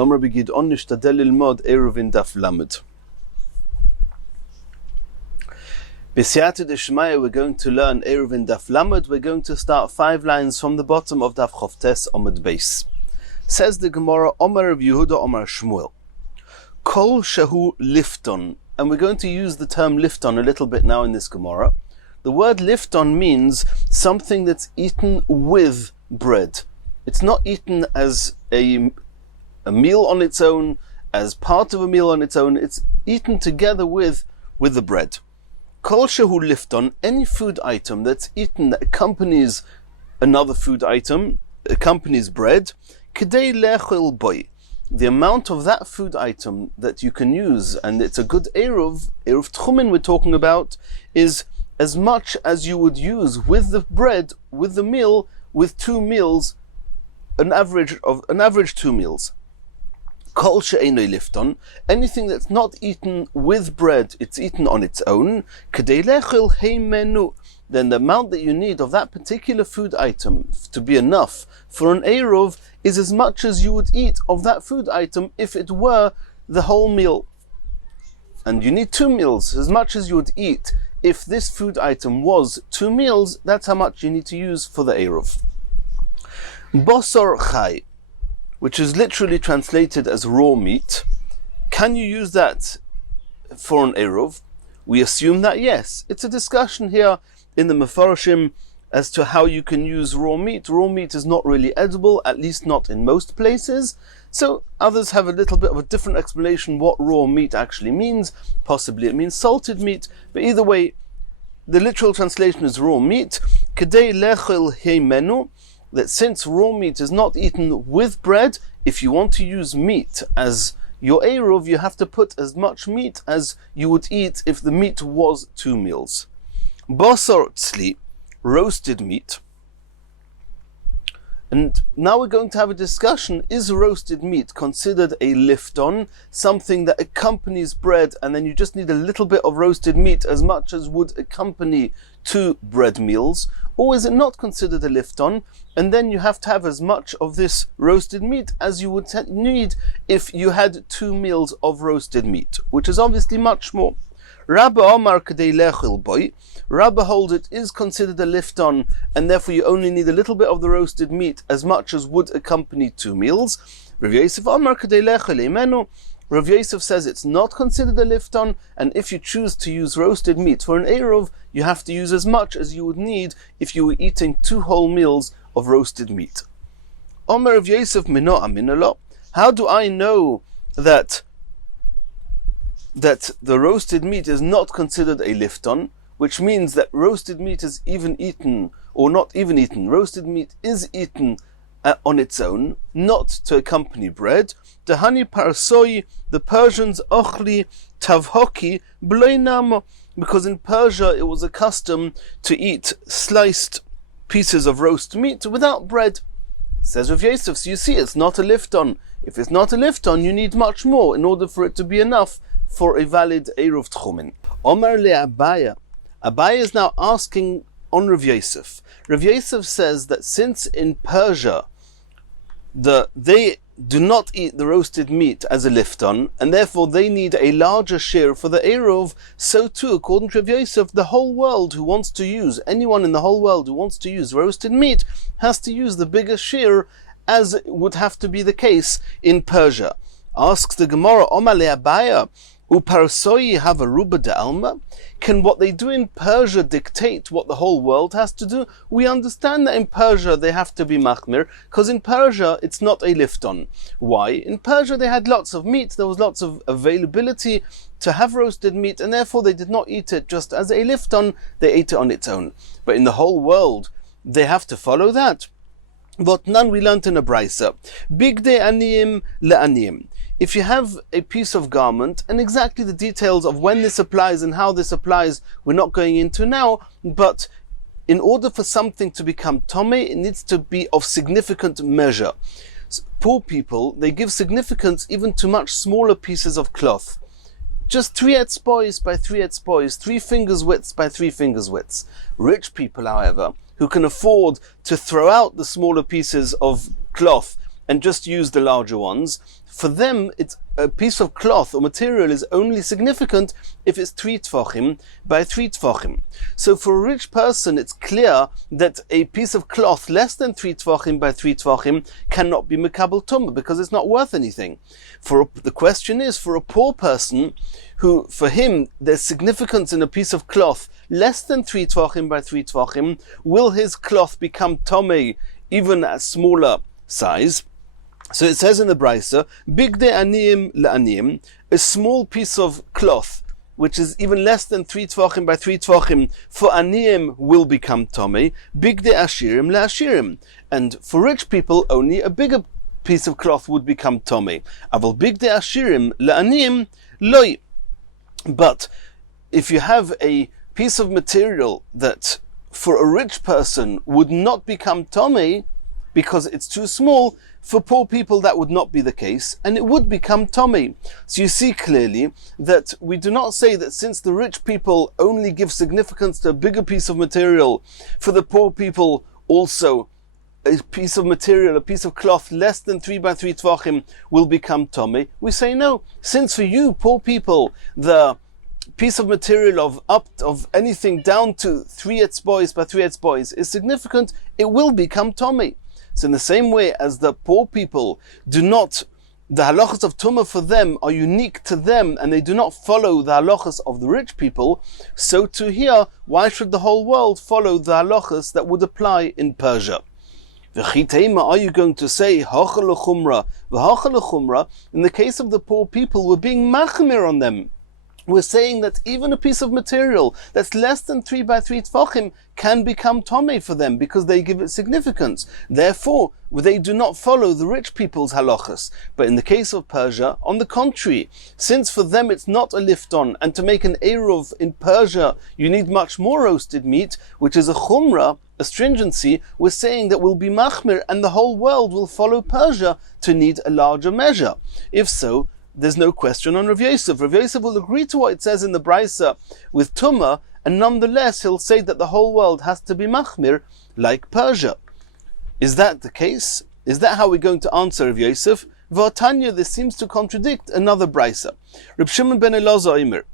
Shalom Rabbi Gidon, nishtadel lilmod Eirovin daf lamed. B'siyata d'shmaya, we're going to learn Eirovin daf lamed. We're going to start 5 lines from the bottom of daf chovtes omid beis. Says the Gemara, Omar Rav Yehuda, Omar Shmuel. Kol shahu lifton. And we're going to use the term lifton a little bit now in this Gemara. The word lifton means something that's eaten with bread. It's not eaten as a meal on its own, as part of a meal on its own. It's eaten together with the bread. Kol shehu lifton, any food item that's eaten that accompanies another food item, accompanies bread, kedei lechil boy. The amount of that food item that you can use, and it's a good eruv tchumen we're talking about, is as much as you would use with the bread, with the meal, with 2 meals, an average 2 meals. Kol she'enoi lifton, anything that's not eaten with bread, it's eaten on its own. Kedei lechil heimenu, then the amount that you need of that particular food item to be enough for an eruv is as much as you would eat of that food item if it were the whole meal. And you need 2 meals, as much as you would eat if this food item was 2 meals, that's how much you need to use for the eruv. Bosor chai, which is literally translated as raw meat. Can you use that for an eruv? We assume that yes. It's a discussion here in the Mefarshim as to how you can use raw meat. Raw meat is not really edible, at least not in most places. So others have a little bit of a different explanation what raw meat actually means. Possibly it means salted meat, but either way, the literal translation is raw meat. Kedei lechil heimenu, that since raw meat is not eaten with bread, if you want to use meat as your eruv, you have to put as much meat as you would eat if the meat was 2 meals. Basar tzli, roasted meat. And now we're going to have a discussion, is roasted meat considered a lifton, something that accompanies bread, and then you just need a little bit of roasted meat as much as would accompany 2 bread meals? Or is it not considered a lifton, and then you have to have as much of this roasted meat as you would need if you had 2 meals of roasted meat, which is obviously much more. Rabba Omar Kedei Lechil Boy. Rabba holds it is considered a lifton, and therefore you only need a little bit of the roasted meat as much as would accompany 2 meals. Rav Yosef Omar Kedei Lechil Eimenu. Rav Yosef says it's not considered a lifton, and if you choose to use roasted meat for an eruv, you have to use as much as you would need if you were eating 2 whole meals of roasted meat. Omar Rav Yosef Mino Aminalo. How do I know that the roasted meat is not considered a lifton, which means that roasted meat is even eaten, or not even eaten. Roasted meat is eaten on its own, not to accompany bread. Dehani parsoi, the Persians, ochli tavhoki bloinam, because in Persia it was a custom to eat sliced pieces of roast meat without bread. Says Rav Yosef, so you see it's not a lifton. If it's not a lifton, you need much more in order for it to be enough for a valid eruv tchumen. Omar le Abaya. Abaya is now asking on Rav Yosef. Rav Yosef says that since in Persia they do not eat the roasted meat as a lifton, and therefore they need a larger share for the eruv, so too, according to Rav Yosef, the whole world who wants to use, anyone in the whole world who wants to use roasted meat has to use the biggest share, as would have to be the case in Persia. Asks the Gemara, Omar le Abaya, Uparsoi have a ruba de alma? Can what they do in Persia dictate what the whole world has to do? We understand that in Persia they have to be machmir, because in Persia it's not a lifton. Why? In Persia they had lots of meat, there was lots of availability to have roasted meat, and therefore they did not eat it just as a lifton, they ate it on its own. But in the whole world they have to follow that. But none we learnt in a brisa. Bigdei aniyim le'aniyim. If you have a piece of garment, and exactly the details of when this applies and how this applies, we're not going into now, but in order for something to become tomei, it needs to be of significant measure. So poor people, they give significance even to much smaller pieces of cloth. Just 3 etzbois by 3 etzbois, 3 fingers widths by 3 fingers widths. Rich people, however, who can afford to throw out the smaller pieces of cloth and just use the larger ones. For them, it's a piece of cloth or material is only significant if it's 3 tvachim by 3 tvachim. So for a rich person, it's clear that a piece of cloth less than 3 tvachim by 3 tvachim cannot be mekabel tumah because it's not worth anything. The question is, for a poor person, who for him there's significance in a piece of cloth less than 3 tvachim by 3 tvachim, will his cloth become tomei even at smaller size? So it says in the Brisa, bigdei aniyim le'aniyim, a small piece of cloth, which is even less than 3 tvachim by 3 tvachim, for aniyim will become tomei, bigdei ashirim le'ashirim. And for rich people, only a bigger piece of cloth would become tomei. Aval bigdei ashirim le'aniyim loi. But if you have a piece of material that for a rich person would not become tomei, because it's too small, for poor people that would not be the case, and it would become tomei. So you see clearly that we do not say that since the rich people only give significance to a bigger piece of material, for the poor people also a piece of material, a piece of cloth less than 3 by 3 tvachim will become tomei. We say no, since for you poor people the piece of material of anything down to 3 etzbois by 3 etzbois is significant, it will become tomei. So in the same way as the poor people do not, the halachas of tumah for them are unique to them and they do not follow the halachas of the rich people, so too here, why should the whole world follow the halachas that would apply in Persia? Are you going to say hachal l'chumra, v'hachal l'chumra? In the case of the poor people, we're being machmir on them. We're saying that even a piece of material that's less than 3 by 3 tvachim can become tomei for them because they give it significance. Therefore, they do not follow the rich people's halachas. But in the case of Persia, on the contrary, since for them it's not a lifton, and to make an eruv in Persia you need much more roasted meat, which is a chumrah, a stringency, we're saying that we'll be machmir and the whole world will follow Persia to need a larger measure. If so, there's no question on Rav Yosef. Rav Yosef will agree to what it says in the Brisa with Tumah, and nonetheless he'll say that the whole world has to be machmir like Persia. Is that the case? Is that how we're going to answer Rav Yosef? V'atanya, this seems to contradict another Brisa. Reb Shimon ben Elazar Omer,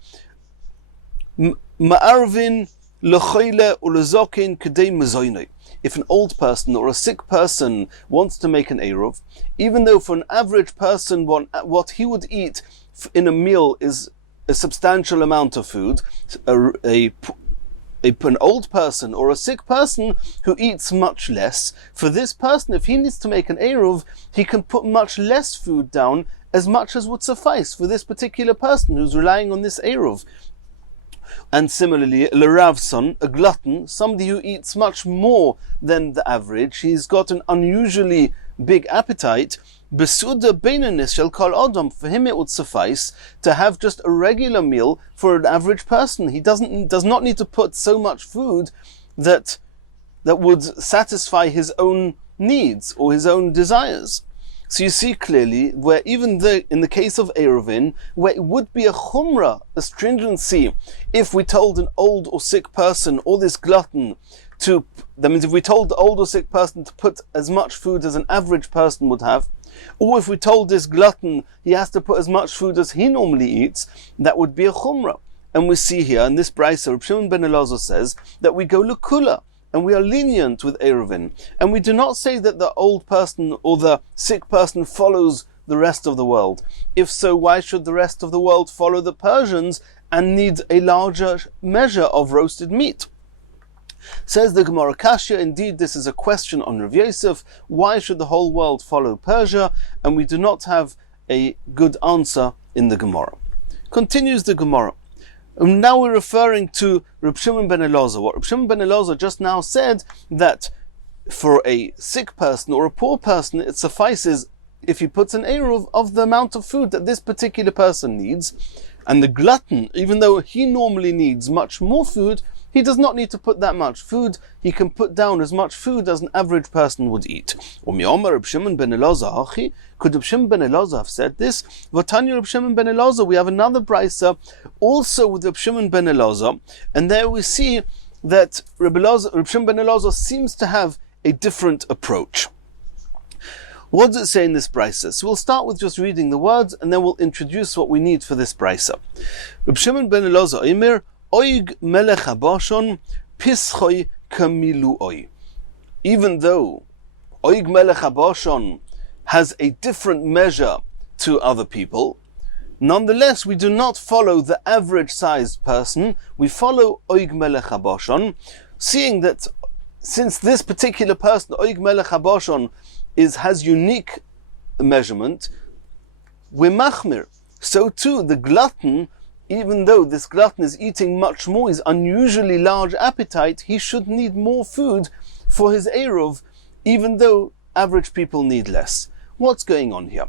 ma'arvin l'choyle u'lezokin k'dei mezoynoi. If an old person or a sick person wants to make an eruv, even though for an average person what he would eat in a meal is a substantial amount of food, an old person or a sick person who eats much less, for this person, if he needs to make an eruv, he can put much less food down, as much as would suffice for this particular person who's relying on this eruv. And similarly, l'ravson, a glutton, somebody who eats much more than the average, he's got an unusually big appetite, besuda beinanis shel kol adam, for him it would suffice to have just a regular meal for an average person. He does not need to put so much food that would satisfy his own needs or his own desires. So you see clearly where even in the case of Eirovin, where it would be a chumrah, a stringency, if we told an old or sick person or this glutton that means if we told the old or sick person to put as much food as an average person would have, or if we told this glutton he has to put as much food as he normally eats, that would be a chumrah. And we see here in this brisa, Reb Shimon ben Elazar says that we go l'kula, and we are lenient with Eirovin. And we do not say that the old person or the sick person follows the rest of the world. If so, why should the rest of the world follow the Persians and need a larger measure of roasted meat? Says the Gemara Kashya, indeed this is a question on Rav Yosef, why should the whole world follow Persia? And we do not have a good answer in the Gemara. Continues the Gemara. And now we're referring to Reb Shimon ben Elazar. What Reb Shimon ben Elazar just now said, that for a sick person or a poor person, it suffices if he puts an eruv of the amount of food that this particular person needs. And the glutton, even though he normally needs much more food, he does not need to put that much food. He can put down as much food as an average person would eat. Reb Shimon ben Elazar, could Reb Shimon ben Elazar have said this? Vatanya Reb Shimon ben Elazar, we have another brisa also with Reb Shimon ben Elazar, and there we see that Reb Shimon ben Elazar seems to have a different approach. What does it say in this brisa? So we'll start with just reading the words, and then we'll introduce what we need for this brisa. Reb Shimon ben Elazar Omer, Oig melech habashon, pischoi kamiluoi. Even though Oig melech habashon has a different measure to other people, nonetheless we do not follow the average sized person, we follow Oig melech habashon, seeing that since this particular person, Oig melech habashon, has unique measurement, we're machmir. So too, the glutton, even though this glutton is eating much more, his unusually large appetite, he should need more food for his eruv, even though average people need less. What's going on here?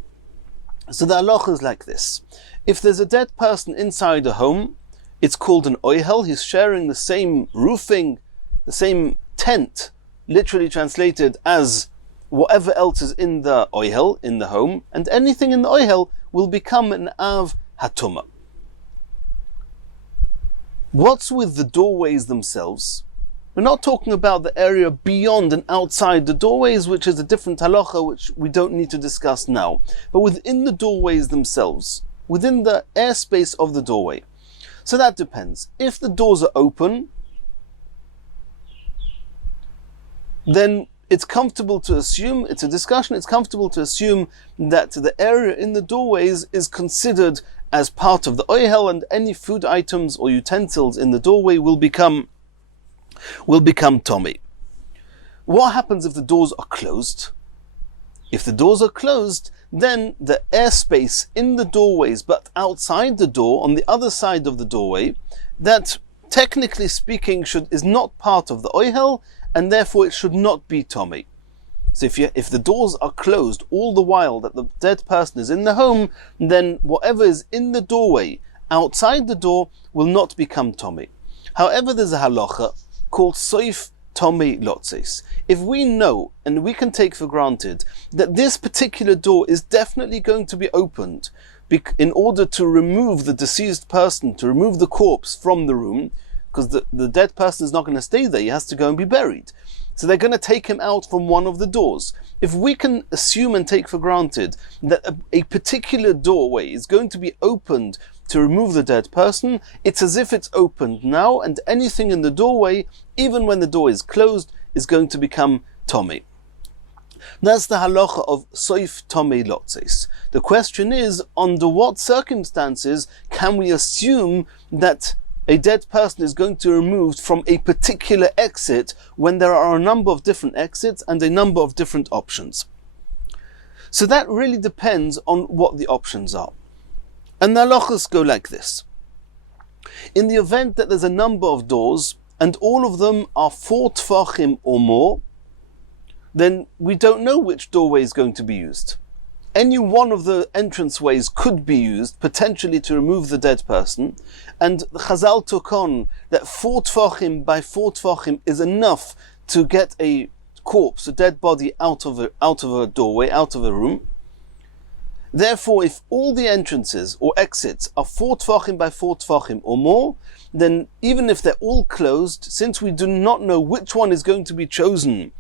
So the halacha is like this. If there's a dead person inside a home, it's called an oihel. He's sharing the same roofing, the same tent, literally translated as whatever else is in the oihel, in the home, and anything in the oihel will become an av hatuma. What's with the doorways themselves? We're not talking about the area beyond and outside the doorways, which is a different halacha, which we don't need to discuss now. But within the doorways themselves, within the airspace of the doorway. So that depends. If the doors are open, then it's comfortable to assume, it's a discussion, it's comfortable to assume that the area in the doorways is considered as part of the oihel, and any food items or utensils in the doorway will become tommy. What happens if the doors are closed? If the doors are closed, then the airspace in the doorways, but outside the door, on the other side of the doorway, that technically speaking is not part of the oihel, and therefore it should not be tommy. So if the doors are closed all the while that the dead person is in the home, then whatever is in the doorway outside the door will not become tommy. However, there's a halacha called soif tommy lotzes. If we know and we can take for granted that this particular door is definitely going to be opened in order to remove the deceased person, to remove the corpse from the room, because the dead person is not going to stay there, he has to go and be buried. So they're going to take him out from one of the doors. If we can assume and take for granted that a particular doorway is going to be opened to remove the dead person, it's as if it's opened now, and anything in the doorway, even when the door is closed, is going to become tommy. That's the halacha of soif tommy lotzes. The question is, under what circumstances can we assume that a dead person is going to be removed from a particular exit when there are a number of different exits and a number of different options? So that really depends on what the options are. And the halachas go like this. In the event that there's a number of doors and all of them are 4 tfachim or more, then we don't know which doorway is going to be used. Any one of the entranceways could be used potentially to remove the dead person, and Chazal took on that 4 tfachim by 4 tfachim is enough to get a corpse, a dead body, out of a doorway, out of a room. Therefore, if all the entrances or exits are 4 tfachim by 4 tfachim or more, then even if they're all closed, since we do not know which one is going to be chosen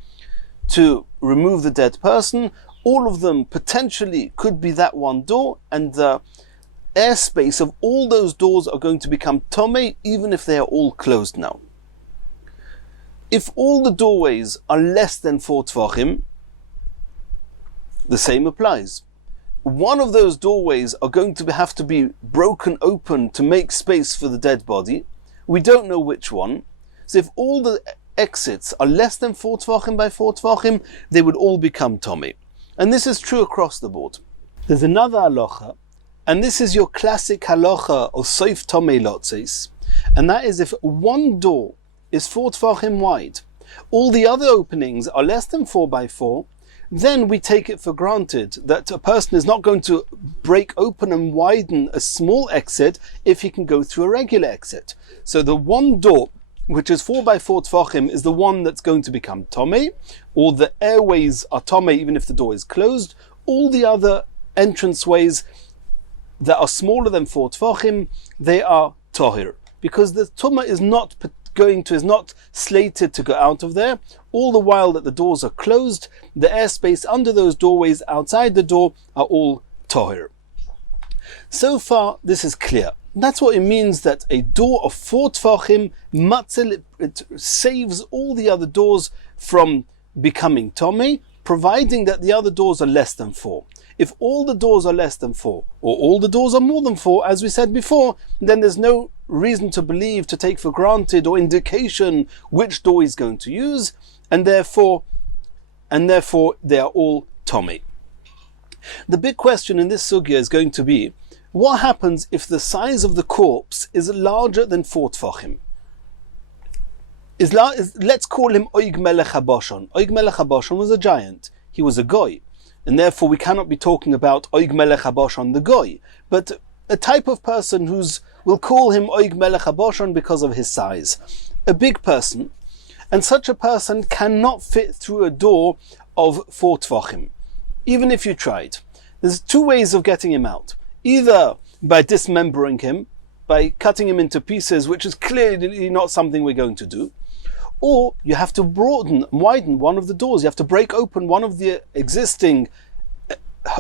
to remove the dead person, all of them potentially could be that one door, and the airspace of all those doors are going to become tomei, even if they are all closed now. If all the doorways are less than 4 tfachim, the same applies. One of those doorways are going to have to be broken open to make space for the dead body. We don't know which one. So if all the exits are less than 4 tfachim by 4 tfachim, they would all become tomei. And this is true across the board. There's another halacha, and this is your classic halacha of soif tomei lotzes, and that is if one door is 4 tfachim wide, all the other openings are less than 4 by 4, then we take it for granted that a person is not going to break open and widen a small exit if he can go through a regular exit. So the one door which is 4 by 4 tfachim is the one that's going to become tomei, or the airways are tomei even if the door is closed. All the other entranceways that are smaller than 4 tfachim, they are tohir, because the tumah is not not slated to go out of there, all the while that the doors are closed, the airspace under those doorways outside the door are all tohir. So far, this is clear. That's what it means that a door of 4 tfachim, matzel, it saves all the other doors from becoming tomei, providing that the other doors are less than 4. If all the doors are less than 4, or all the doors are more than 4, as we said before, then there's no reason to believe, to take for granted, or indication which door he's going to use, and therefore they are all tomei. The big question in this sugya is going to be, what happens if the size of the corpse is larger than 4 tfachim? Let's call him Oig Melech HaBashan. Oig Melech HaBashan was a giant. He was a goy. And therefore we cannot be talking about Oig Melech HaBashan the goy, but a type of person we'll call him Oig Melech HaBashan because of his size. A big person. And such a person cannot fit through a door of 4 tfachim, even if you tried. There's 2 ways of getting him out. Either by dismembering him, by cutting him into pieces, which is clearly not something we're going to do, or you have to widen one of the doors. You have to break open one of the existing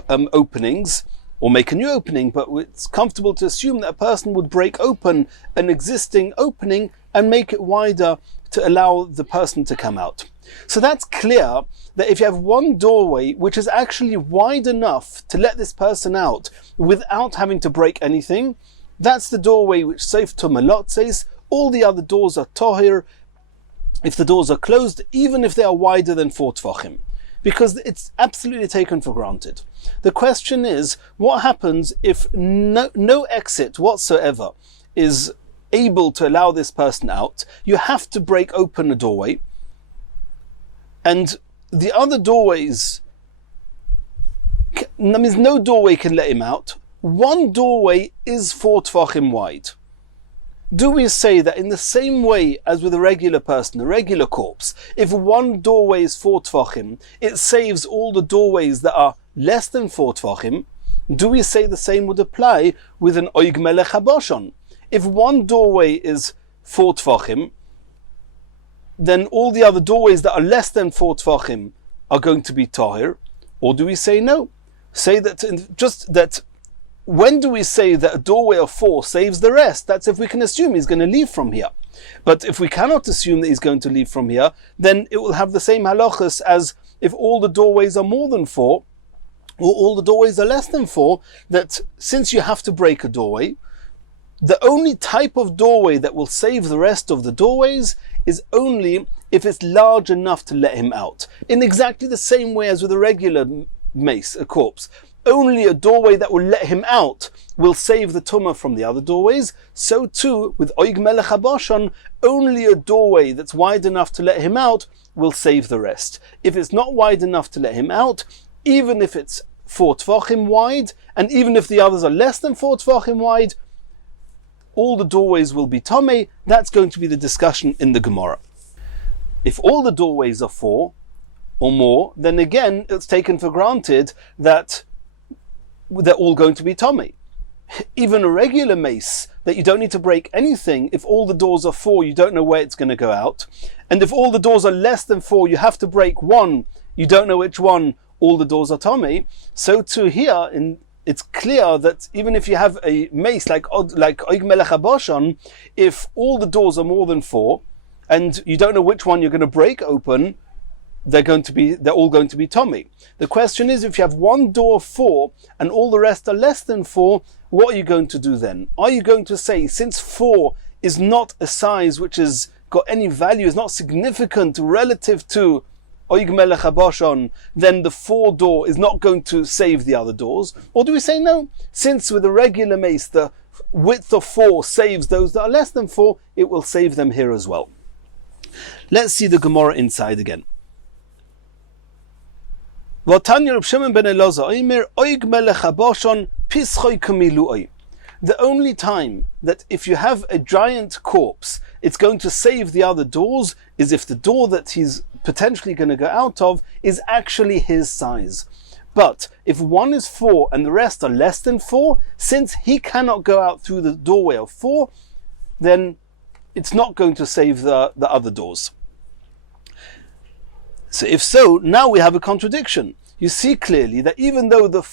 openings, or make a new opening, but it's comfortable to assume that a person would break open an existing opening and make it wider to allow the person to come out. So that's clear that if you have one doorway which is actually wide enough to let this person out without having to break anything, that's the doorway which safe to malot says. All the other doors are tohir if the doors are closed, even if they are wider than 4 tfachim, because it's absolutely taken for granted. The question is, what happens if no exit whatsoever is able to allow this person out? You have to break open a doorway, and the other doorways, that means no doorway can let him out. One doorway is 4 tfachim wide. Do we say that in the same way as with a regular person, a regular corpse, if one doorway is 4 tfachim, it saves all the doorways that are less than 4 tfachim? Do we say the same would apply with an Oig Melech HaBashan? If one doorway is 4 tfachim, then all the other doorways that are less than 4 tfachim are going to be tahir? Or do we say no? Say that when do we say that a doorway of 4 saves the rest? That's if we can assume he's going to leave from here. But if we cannot assume that he's going to leave from here, then it will have the same halachas as if all the doorways are more than 4, or all the doorways are less than 4, that since you have to break a doorway, the only type of doorway that will save the rest of the doorways is only if it's large enough to let him out. In exactly the same way as with a regular mace, a corpse. Only a doorway that will let him out will save the tumah from the other doorways. So too, with Oig Melech HaBashan, only a doorway that's wide enough to let him out will save the rest. If it's not wide enough to let him out, even if it's 4 tfachim wide, and even if the others are less than 4 tfachim wide, all the doorways will be tomei. That's going to be the discussion in the Gemara. If all the doorways are 4 or more, then again it's taken for granted that they're all going to be tomei. Even a regular mace that you don't need to break anything, if all the doors are 4, you don't know where it's going to go out. And if all the doors are less than 4, you have to break one, you don't know which one, all the doors are tomei. So too here, it's clear that even if you have a mace like Oig Melech HaBashan, if all the doors are more than 4, and you don't know which one you're going to break open, they're all going to be tomei. The question is, if you have one door 4 and all the rest are less than 4, what are you going to do then? Are you going to say, since 4 is not a size which has got any value, is not significant relative to Oig Melech HaBashan, then the 4 door is not going to save the other doors? Or do we say no? Since with a regular mace the width of 4 saves those that are less than 4, it will save them here as well. Let's see the Gemara inside again. The only time that if you have a giant corpse, it's going to save the other doors is if the door that he's potentially going to go out of is actually his size. But if one is 4 and the rest are less than 4, since he cannot go out through the doorway of 4, then it's not going to save the other doors. So if so, now we have a contradiction. You see clearly that even though the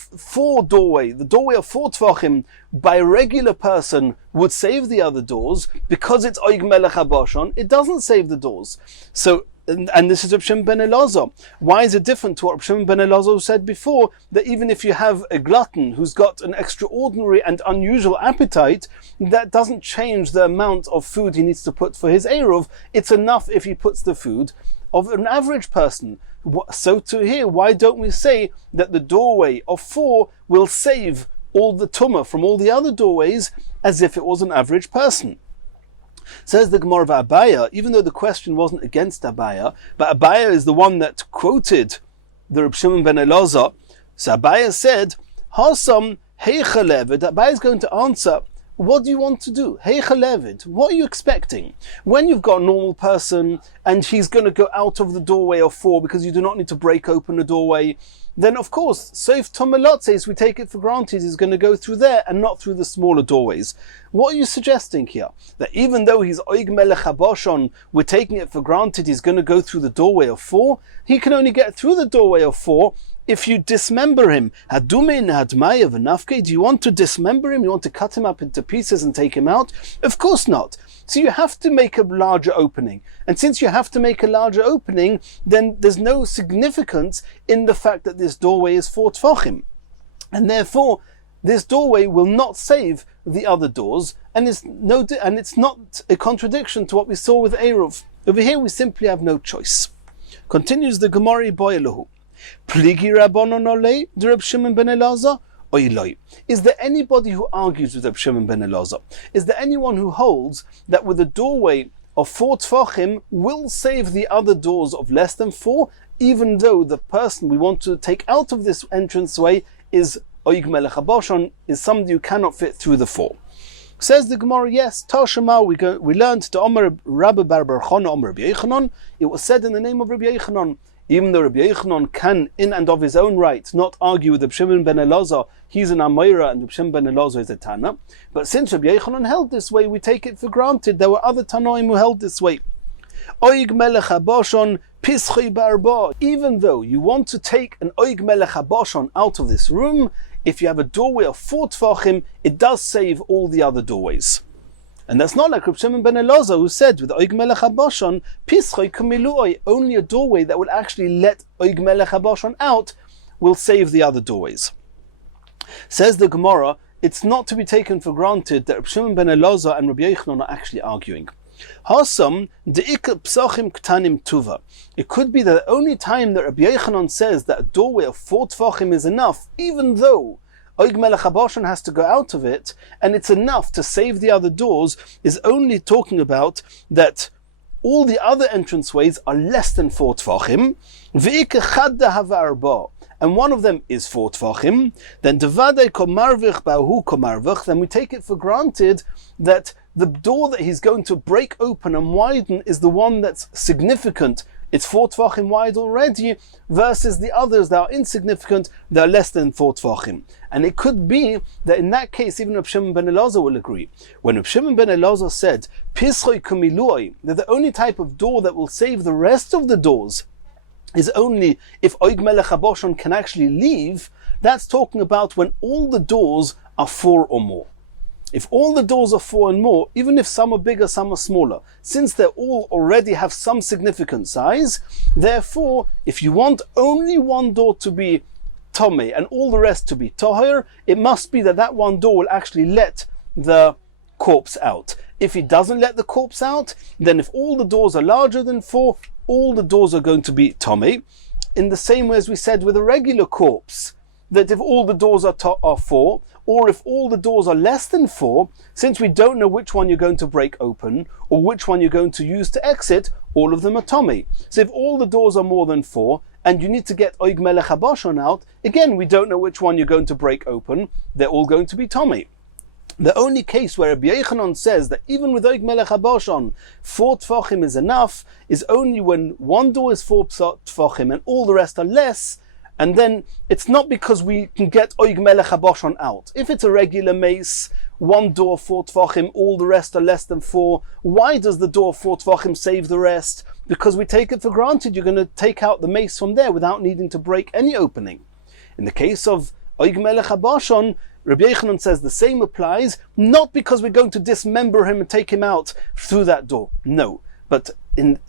doorway of 4 tvachim by a regular person would save the other doors, because it's oig melech habashon, it doesn't save the doors. So, and this is Reb Shimon ben Elazar. Why is it different to what Reb Shimon ben Elazar said before, that even if you have a glutton who's got an extraordinary and unusual appetite, that doesn't change the amount of food he needs to put for his eruv. It's enough if he puts the food of an average person. So to here, why don't we say that the doorway of 4 will save all the tumah from all the other doorways as if it was an average person? Says the Gemara of Abaya, even though the question wasn't against Abaya, but Abaya is the one that quoted the Reb Shimon ben Elazar. So Abaya said, Hasam heicha levid. Abaya is going to answer, what do you want to do? Heicha levid. What are you expecting? When you've got a normal person and he's going to go out of the doorway of 4 because you do not need to break open the doorway, then of course, Seif Tomelot says we take it for granted he's going to go through there and not through the smaller doorways. What are you suggesting here? That even though he's Oig Melech HaBoshon, we're taking it for granted he's going to go through the doorway of 4? He can only get through the doorway of 4 if you dismember him. Hadumin Hadmaya V'nafke, do you want to dismember him? You want to cut him up into pieces and take him out? Of course not. So you have to make a larger opening. And since you have to make a larger opening, then there's no significance in the fact that this doorway is 4 tfachim. And therefore, this doorway will not save the other doors, and it's not a contradiction to what we saw with Eruv. Over here, we simply have no choice. Continues the Gemara Boyelahu. Pligi Rabbanon Olei, the Reb Shimon ben Elazar. Is there anybody who argues with Reb Shimon ben Elazar? Is there anyone who holds that with a doorway of 4 tfachim will save the other doors of less than 4, even though the person we want to take out of this entranceway is Oig Melech HaBoshon, is somebody who cannot fit through the 4? Says the Gemara, yes, Tashema, we learned to Omer Rabbi Bar Bar Chana Omer Rabbi Yochanan. It was said in the name of Rabbi Yochanan. Even though Rabbi Yochanan can, in and of his own right, not argue with Reb Shimon ben Elazar, he's an Amayra and Reb Shimon ben Elazar is a Tana. But since Rabbi Yochanan held this way, we take it for granted. There were other Tanoim who held this way. Oig Melech HaBoshon Pischoi Barba. Even though you want to take an Oig Melech HaBoshon out of this room, if you have a doorway of 4 tfachim, it does save all the other doorways. And that's not like Reb Shimon ben Elazar, who said with Oig Melech HaBoshon, Pischoi Kamiluoi, only a doorway that will actually let Oig Melech HaBoshon out will save the other doorways. Says the Gemara, it's not to be taken for granted that Reb Shimon ben Elazar and Rabbi Yochanan are actually arguing. Hasam de'ikah psachim ktanim tuva. It could be that the only time that Rabbi Yochanan says that a doorway of 4 tfachim is enough, even though Oig Melech HaBoshon has to go out of it, and it's enough to save the other doors, is only talking about that all the other entranceways are less than 4 tfachim, ve'ikah chadda havarba, and one of them is 4 tfachim, then devadei komarvich ba'hu komarvich, then we take it for granted that the door that he's going to break open and widen is the one that's significant. It's 4 tfachim wide already, versus the others that are insignificant, that are less than 4 tfachim. And it could be that in that case, even Reb Shimon ben Elazar will agree. When Reb Shimon ben Elazar said, Pischoi Kumiluoi, that the only type of door that will save the rest of the doors is only if Oig Melech HaBoshon can actually leave, that's talking about when all the doors are 4 or more. If all the doors are 4 and more, even if some are bigger, some are smaller, since they all already have some significant size, therefore, if you want only one door to be Tomei and all the rest to be Toher, it must be that that one door will actually let the corpse out. If it doesn't let the corpse out, then if all the doors are larger than 4, all the doors are going to be Tomei. In the same way as we said with a regular corpse, that if all the doors are 4, or if all the doors are less than 4, since we don't know which one you're going to break open, or which one you're going to use to exit, all of them are Tomei. So if all the doors are more than 4, and you need to get Oig Melech HaBoshon out, again, we don't know which one you're going to break open, they're all going to be Tomei. The only case where Rabbi Yochanan says that even with Oig Melech HaBoshon, 4 tfachim is enough, is only when one door is 4 tfachim and all the rest are less, and then it's not because we can get Oig Melech HaBoshon out. If it's a regular mace, one door 4 tvachim, all the rest are less than 4. Why does the door 4 tvachim save the rest? Because we take it for granted you're going to take out the mace from there without needing to break any opening. In the case of Oig Melech HaBashon, Rabbi Yochanan says the same applies, not because we're going to dismember him and take him out through that door. No. But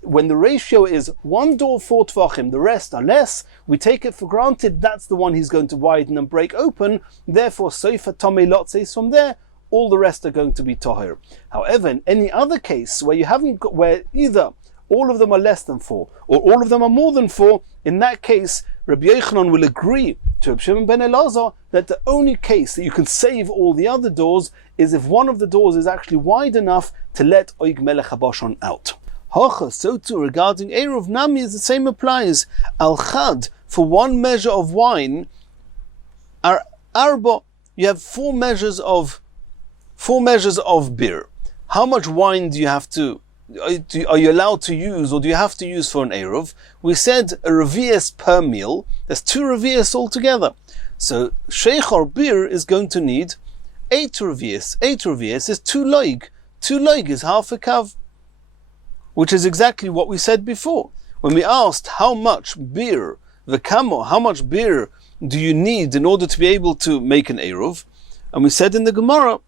when the ratio is one door 4 tvachim, the rest are less, we take it for granted that's the one he's going to widen and break open. Therefore, Soifa Tomei Lotzeis from there, all the rest are going to be Tahir. However, in any other case where you haven't got, where either all of them are less than 4 or all of them are more than 4, in that case, Rabbi Yochanan will agree to Rabbi Shimon ben Elazar that the only case that you can save all the other doors is if one of the doors is actually wide enough to let Oig Melech HaBashon out. Hocha, so too regarding Eruv Nami, is the same applies. Al Chad, for one measure of wine, are Arba, you have 4 measures of beer. How much wine do you have to, are you allowed to use, or do you have to use for an Eruv? We said a revius per meal. There's 2 revius altogether. So Sheikhar beer is going to need 8 revius. 8 revius is 2 loig. 2 loig is half a kav, which is exactly what we said before. When we asked how much beer, how much beer do you need in order to be able to make an Eruv? And we said in the Gemara,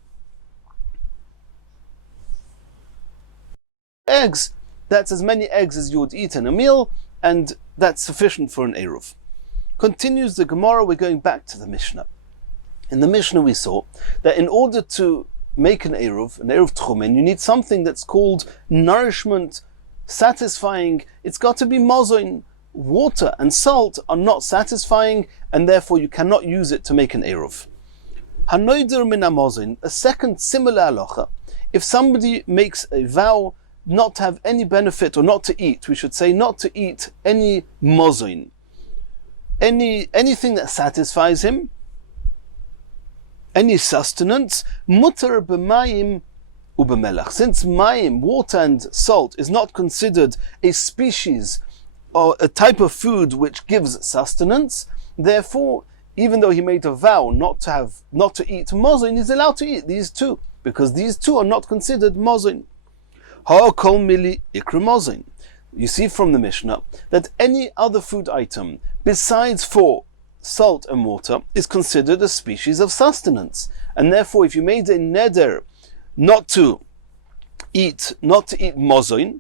eggs, that's as many eggs as you would eat in a meal, and that's sufficient for an Eruv. Continues the Gemara, we're going back to the Mishnah. In the Mishnah we saw that in order to make an Eruv Tchumen, you need something that's called nourishment, satisfying. It's got to be mozoin. Water and salt are not satisfying, and therefore you cannot use it to make an Eruv. Hanoider min hamozin, a second similar halacha. If somebody makes a vow not to have any benefit, or not to eat, we should say not to eat any mozoin, anything that satisfies him, any sustenance, mutar b'mayim u'b'melach. Since mayim, water and salt, is not considered a species or a type of food which gives sustenance, therefore, even though he made a vow not to eat mozin, he's allowed to eat these 2, because these 2 are not considered mozin. Ha'kol mili ikra mozin. You see from the Mishnah that any other food item besides for salt and water is considered a species of sustenance, and therefore if you made a neder not to eat mozoin,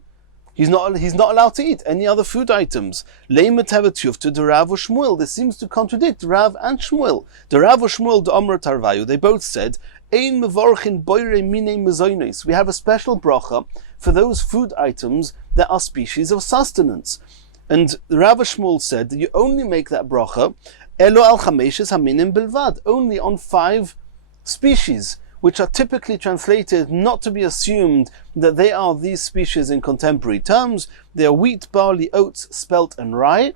he's not allowed to eat any other food items. Leimet havetuf to the Rav or Shmuel. This seems to contradict Rav and Shmuel. The Rav or Shmuel the Amr Tarvayu, they both said ein mevorchin boire mine mezoinos. We have a special bracha for those food items that are species of sustenance. And the Rav or Shmuel said that you only make that bracha Elo al chameshes haminim bilvad, only on 5 species, which are typically translated not to be assumed that they are these species in contemporary terms. They are wheat, barley, oats, spelt, and rye,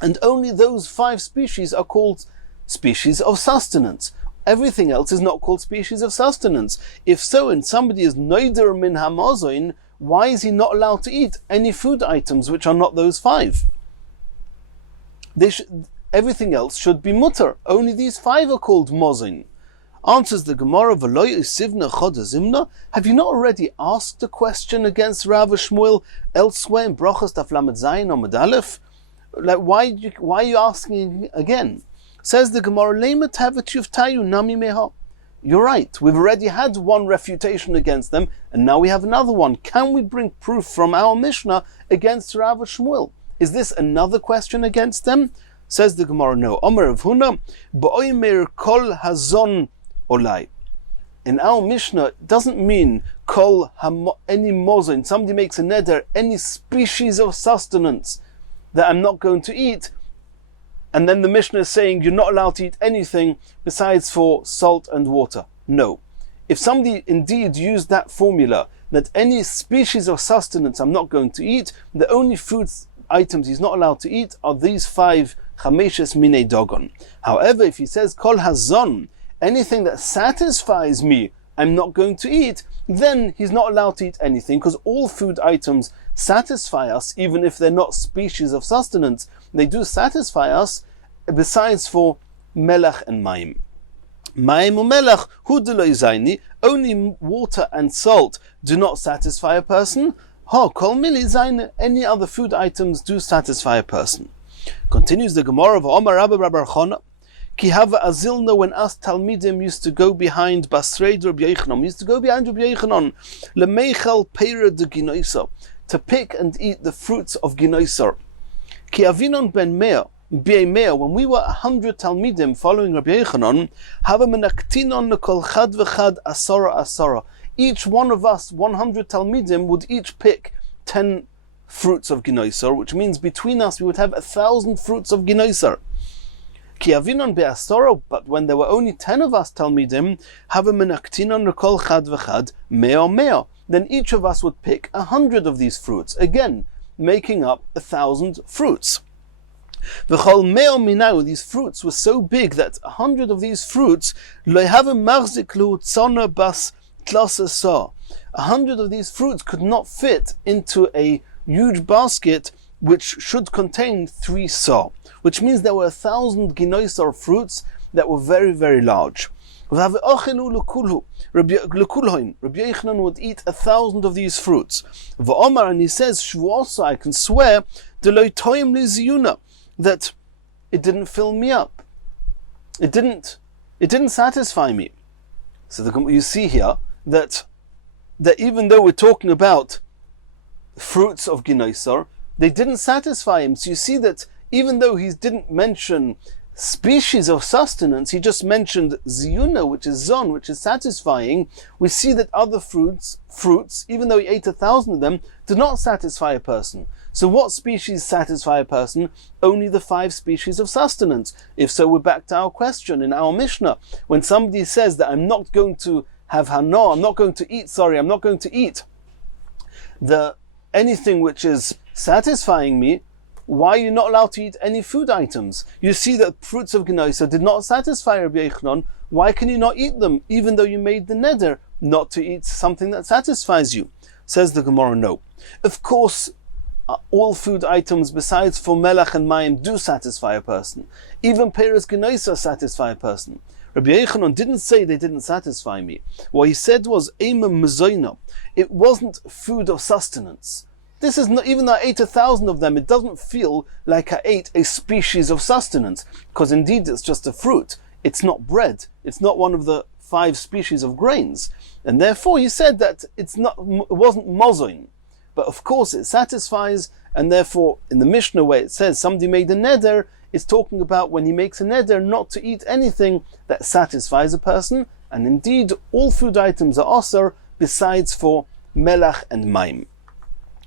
and only those 5 species are called species of sustenance. Everything else is not called species of sustenance. If so, and somebody is noider min hamozoin, why is he not allowed to eat any food items which are not those 5? Everything else should be mutter. Only these 5 are called mozin. Answers the Gemara, have you not already asked a question against Rav Shmuel elsewhere in Brachos Daf Lamed Zayin Amud Aleph? Like, why are you asking again? Says the Gemara, you're right, we've already had one refutation against them, and now we have another one. Can we bring proof from our Mishnah against Rav Shmuel? Is this another question against them? Says the Gemara, no. Omer of Huna, ba'oimer kol hazon olai. In our Mishnah, it doesn't mean kol any mozin. Somebody makes a neder, any species of sustenance that I'm not going to eat, and then the Mishnah is saying you're not allowed to eat anything besides for salt and water. No. If somebody indeed used that formula, that any species of sustenance I'm not going to eat, the only food items he's not allowed to eat are these 5 chameshes minei dogon. However, if he says kol hazon, anything that satisfies me I'm not going to eat, then he's not allowed to eat anything, because all food items satisfy us, even if they're not species of sustenance. They do satisfy us, besides for melach and mayim. Ma'im u'melach hu deloi zaini. Only water and salt do not satisfy a person. Ha, kol mili zaini. Any other food items do satisfy a person. Continues the Gemara of Omar Rabba Rabba Chona. Ki hava azilna, when us Talmidim used to go behind Basreid Rabbi Yochanan, used to go behind Rabbi Yochanan, lemeichel peira de ginoisa, to pick and eat the fruits of ginoisa. Ki avinon ben mea, when we were 100 Talmidim following Rabbi Yochanan, hava menaktinon nekol chad v'chad asara. Each one of us, 100 Talmidim, would each pick 10 fruits of ginoisa, which means between us we would have 1,000 fruits of ginoisa. Ki avinon be'asoro, but when there were only 10 of us Talmidim, hava menaktinon nekol chad v'chad mea. Then each of us would pick 100 of these fruits, again making up 1,000 fruits. V'chol mea minau, these fruits were so big that 100 of these fruits lo hava marzik lu'tzona bas tlasa sa. 100 of these fruits could not fit into a huge basket which should contain 3 sa, which means there were 1,000 ginoisar fruits that were very, very large. Rabbi Yochanan would eat 1,000 of these fruits. And he says, Shvuasa, I can swear, that it didn't fill me up. It didn't satisfy me. So you see here that even though we're talking about fruits of ginoisar, they didn't satisfy him. So you see that even though he didn't mention species of sustenance, he just mentioned ziyuna, which is zon, which is satisfying. We see that other fruits, even though he ate 1,000 of them, do not satisfy a person. So what species satisfy a person? Only the 5 species of sustenance. If so, we're back to our question in our Mishnah. When somebody says that I'm not going to have hana, I'm not going to eat anything which is satisfying me, why are you not allowed to eat any food items? You see that fruits of Gnoisa did not satisfy Rabbi Yochanan. Why can you not eat them, even though you made the neder not to eat something that satisfies you? Says the Gemara, no. Of course, all food items besides for melach and mayim do satisfy a person. Even peres Gnoisa satisfy a person. Rabbi Yochanan didn't say they didn't satisfy me. What he said was, Eimah mezoina. It wasn't food of sustenance. This is not, even though I ate 1,000 of them, it doesn't feel like I ate a species of sustenance, because indeed it's just a fruit. It's not bread. It's not one of the 5 species of grains. And therefore he said that it wasn't mozoin. But of course it satisfies, and therefore in the Mishnah where it says somebody made a neder, it's talking about when he makes a neder not to eat anything that satisfies a person, and indeed all food items are asur besides for melach and maim.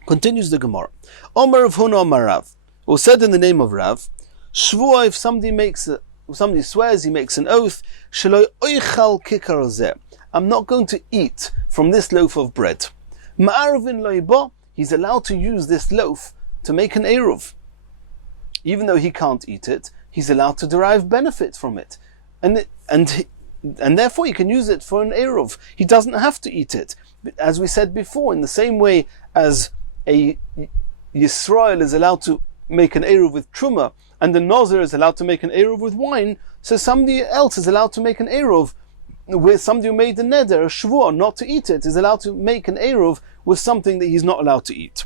Continues the Gemara. Omar of Huna Omar Rav, or said in the name of Rav, Shvua, if somebody swears, he makes an oath, Shaloi oichal kikar zeh, I'm not going to eat from this loaf of bread. Ma'arvin loibo, he's allowed to use this loaf to make an eruv. Even though he can't eat it, he's allowed to derive benefit from it. And therefore he can use it for an eruv. He doesn't have to eat it. As we said before, in the same way as a Yisrael is allowed to make an eruv with truma, and the Nazir is allowed to make an eruv with wine, so somebody else is allowed to make an eruv with somebody who made the neder, a shvur, not to eat it, is allowed to make an eruv with something that he's not allowed to eat.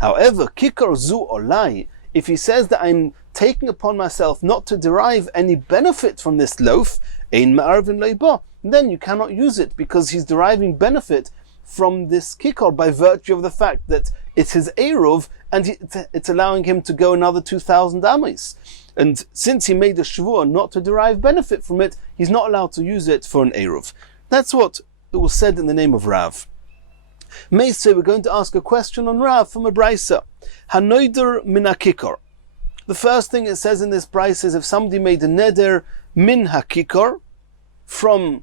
However, kikar zu olai, if he says that I'm taking upon myself not to derive any benefit from this loaf, ein ma'arvin leiba, then you cannot use it, because he's deriving benefit from this kikar by virtue of the fact that it's his eruv and it's allowing him to go another 2,000 amis. And since he made a shvur not to derive benefit from it, he's not allowed to use it for an eruv. That's what it was said in the name of Rav. Meisei, we're going to ask a question on Rav from a brisa. Hanoider min hakikar. The first thing it says in this brisa is if somebody made a neder min hakikar from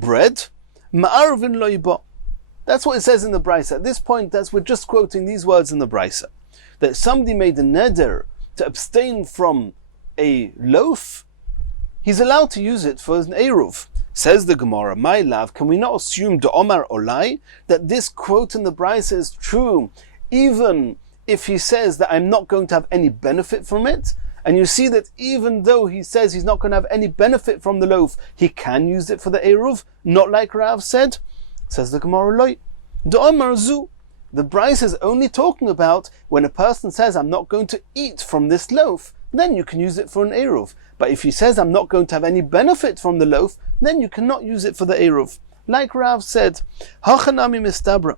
bread, ma'arvin loiba. That's what it says in the brisa. At this point, we're just quoting these words in the brisa. That somebody made a neder to abstain from a loaf, he's allowed to use it for an eruv. Says the Gemara, my love, can we not assume the Omar Olai, that this quote in the brisa is true, even if he says that I'm not going to have any benefit from it, And you see that even though he says he's not going to have any benefit from the loaf, he can use it for the Eruv, not like Rav said. Says the Gemara, Loi. D'Omar Zu. The Bryce is only talking about when a person says, I'm not going to eat from this loaf, then you can use it for an Eruv. But if he says, I'm not going to have any benefit from the loaf, then you cannot use it for the Eruv. Like Rav said, Hachanami mistabra.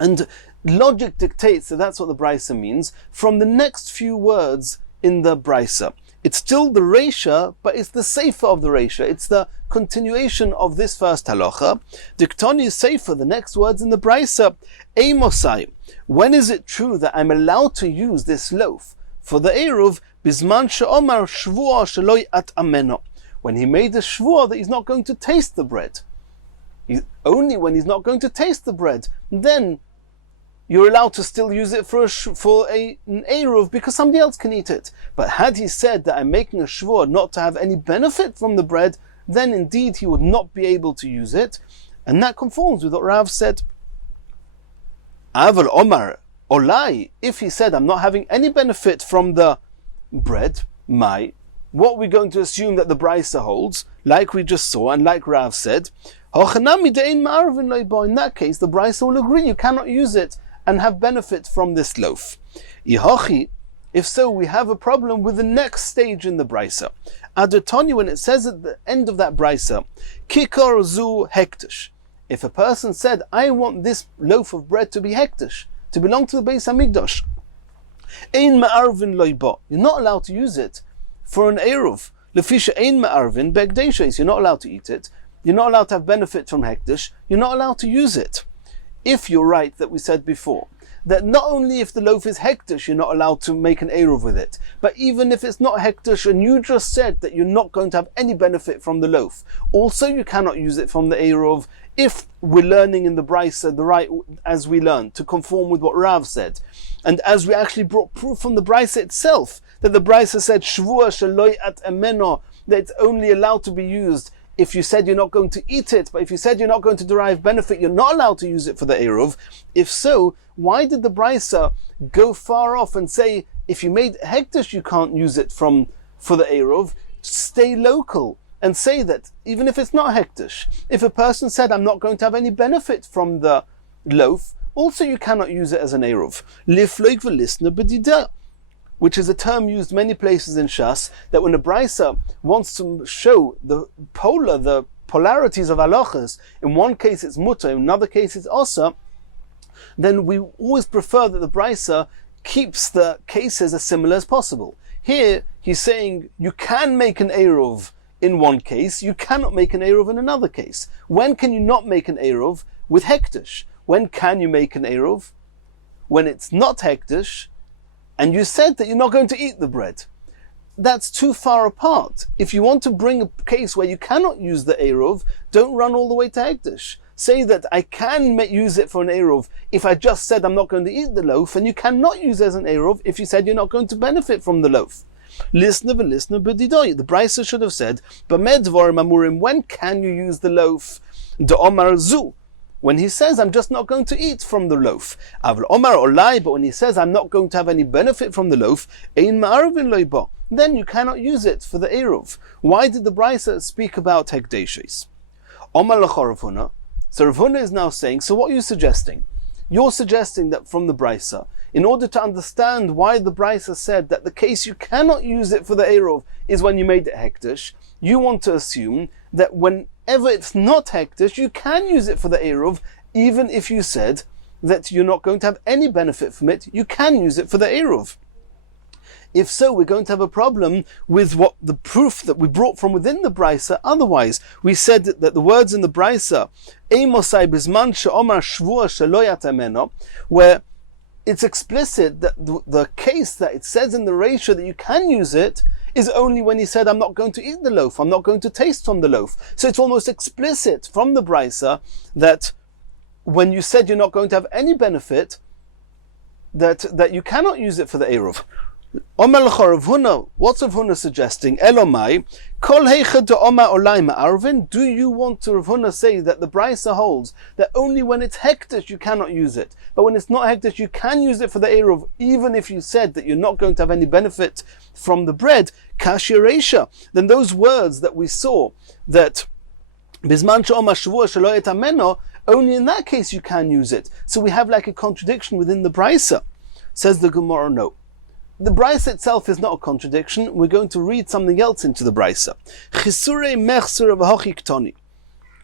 And logic dictates that that's what the Bryce means from the next few words in the Bryce. It's still the Reisha, but it's the Sefer of the Reisha. It's the continuation of this first halacha. Diktoni Sefer, the next words in the Bryce. Eimosai. When is it true that I'm allowed to use this loaf for the Eruv? Bizman she'omar shvuah sheloi at ameno. When he made a shvuah that he's not going to taste the bread. Only when he's not going to taste the bread, then you're allowed to still use it for an Eruv because somebody else can eat it. But had he said that I'm making a shvuah not to have any benefit from the bread, then indeed he would not be able to use it. And that conforms with what Rav said. Aval Omar Olai, if he said I'm not having any benefit from the bread, what we're going to assume that the Brisa holds, like we just saw and like Rav said, in that case the Brisa will agree you cannot use it and have benefit from this loaf. If so, we have a problem with the next stage in the Brisa. Adatoni, when it says at the end of that Brisa, Kikar zu hektish. If a person said, I want this loaf of bread to be hektish, to belong to the Beis Hamikdash, ein ma'arvin loiba. You're not allowed to use it for an Eruv. Lefisha ein ma'arvin begdeshes. You're not allowed to eat it. You're not allowed to have benefit from hektish. You're not allowed to use it. If you're right that we said before, that not only if the loaf is hektish you're not allowed to make an Eruv with it, but even if it's not hektish and you just said that you're not going to have any benefit from the loaf, also you cannot use it from the Eruv if we're learning in the Brisa the right as we learned, to conform with what Rav said. And as we actually brought proof from the Brisa itself, that the Brisa said, Shvuah sheloi at emeno, that it's only allowed to be used if you said you're not going to eat it, but if you said you're not going to derive benefit, you're not allowed to use it for the Eruv. If so, why did the Brisa go far off and say, if you made hektish, you can't use it for the Eruv? Stay local and say that, even if it's not hektish, if a person said, I'm not going to have any benefit from the loaf, also you cannot use it as an Eruv. Lifloik v'lisna b'didah, which is a term used many places in Shas, that when a Brisa wants to show the polarities of halachas, in one case it's mutter, in another case it's asa, then we always prefer that the Brisa keeps the cases as similar as possible. Here, he's saying you can make an Eruv in one case, you cannot make an Eruv in another case. When can you not make an Eruv? With hektish. When can you make an Eruv? When it's not hektish, and you said that you're not going to eat the bread. That's too far apart. If you want to bring a case where you cannot use the Eruv, don't run all the way to hektish. Say that I can use it for an Eruv if I just said I'm not going to eat the loaf, and you cannot use it as an Eruv if you said you're not going to benefit from the loaf. Listener, b'didoy. The Brisa should have said, B'med dvarim amurim, when can you use the loaf? D'omar zu. When he says, I'm just not going to eat from the loaf. Avl Omar Olai, but when he says, I'm not going to have any benefit from the loaf, ein ma'arvin loiba, then you cannot use it for the Eruv. Why did the Brisa speak about hekdeshes? Omar l'chor Rav Huna. So Rav Huna is now saying, so what are you suggesting? You're suggesting that from the Brisa, in order to understand why the Brisa said that the case you cannot use it for the Eruv is when you made it hektish, you want to assume that whenever it's not hektish, you can use it for the Eruv, even if you said that you're not going to have any benefit from it, you can use it for the Eruv. If so, we're going to have a problem with what the proof that we brought from within the Brisa. Otherwise, we said that the words in the Brisa, Eimosai bizman she'omar shvuah shelo yatameno, where it's explicit that the case that it says in the Reisha that you can use it is only when he said, I'm not going to eat the loaf, I'm not going to taste from the loaf. So it's almost explicit from the Brisa that when you said you're not going to have any benefit, that you cannot use it for the Eruv. Omer l'cha Rav Huna, what's Rav Huna suggesting? Elomai, kol heicha de Omer olai ma'arvin. Do you want to, Rav Huna, say that the Brisa holds that only when it's hektish you cannot use it, but when it's not hektish you can use it for the eruv, even if you said that you're not going to have any benefit from the bread? Kashiresha. Then those words that we saw, that bisman she'omar shavua shelo etameno, only in that case you can use it. So we have like a contradiction within the Brisa. Says the Gemara, no. The Brisa itself is not a contradiction. We're going to read something else into the Brisa. Chisure mechsur v'hochi ktoni.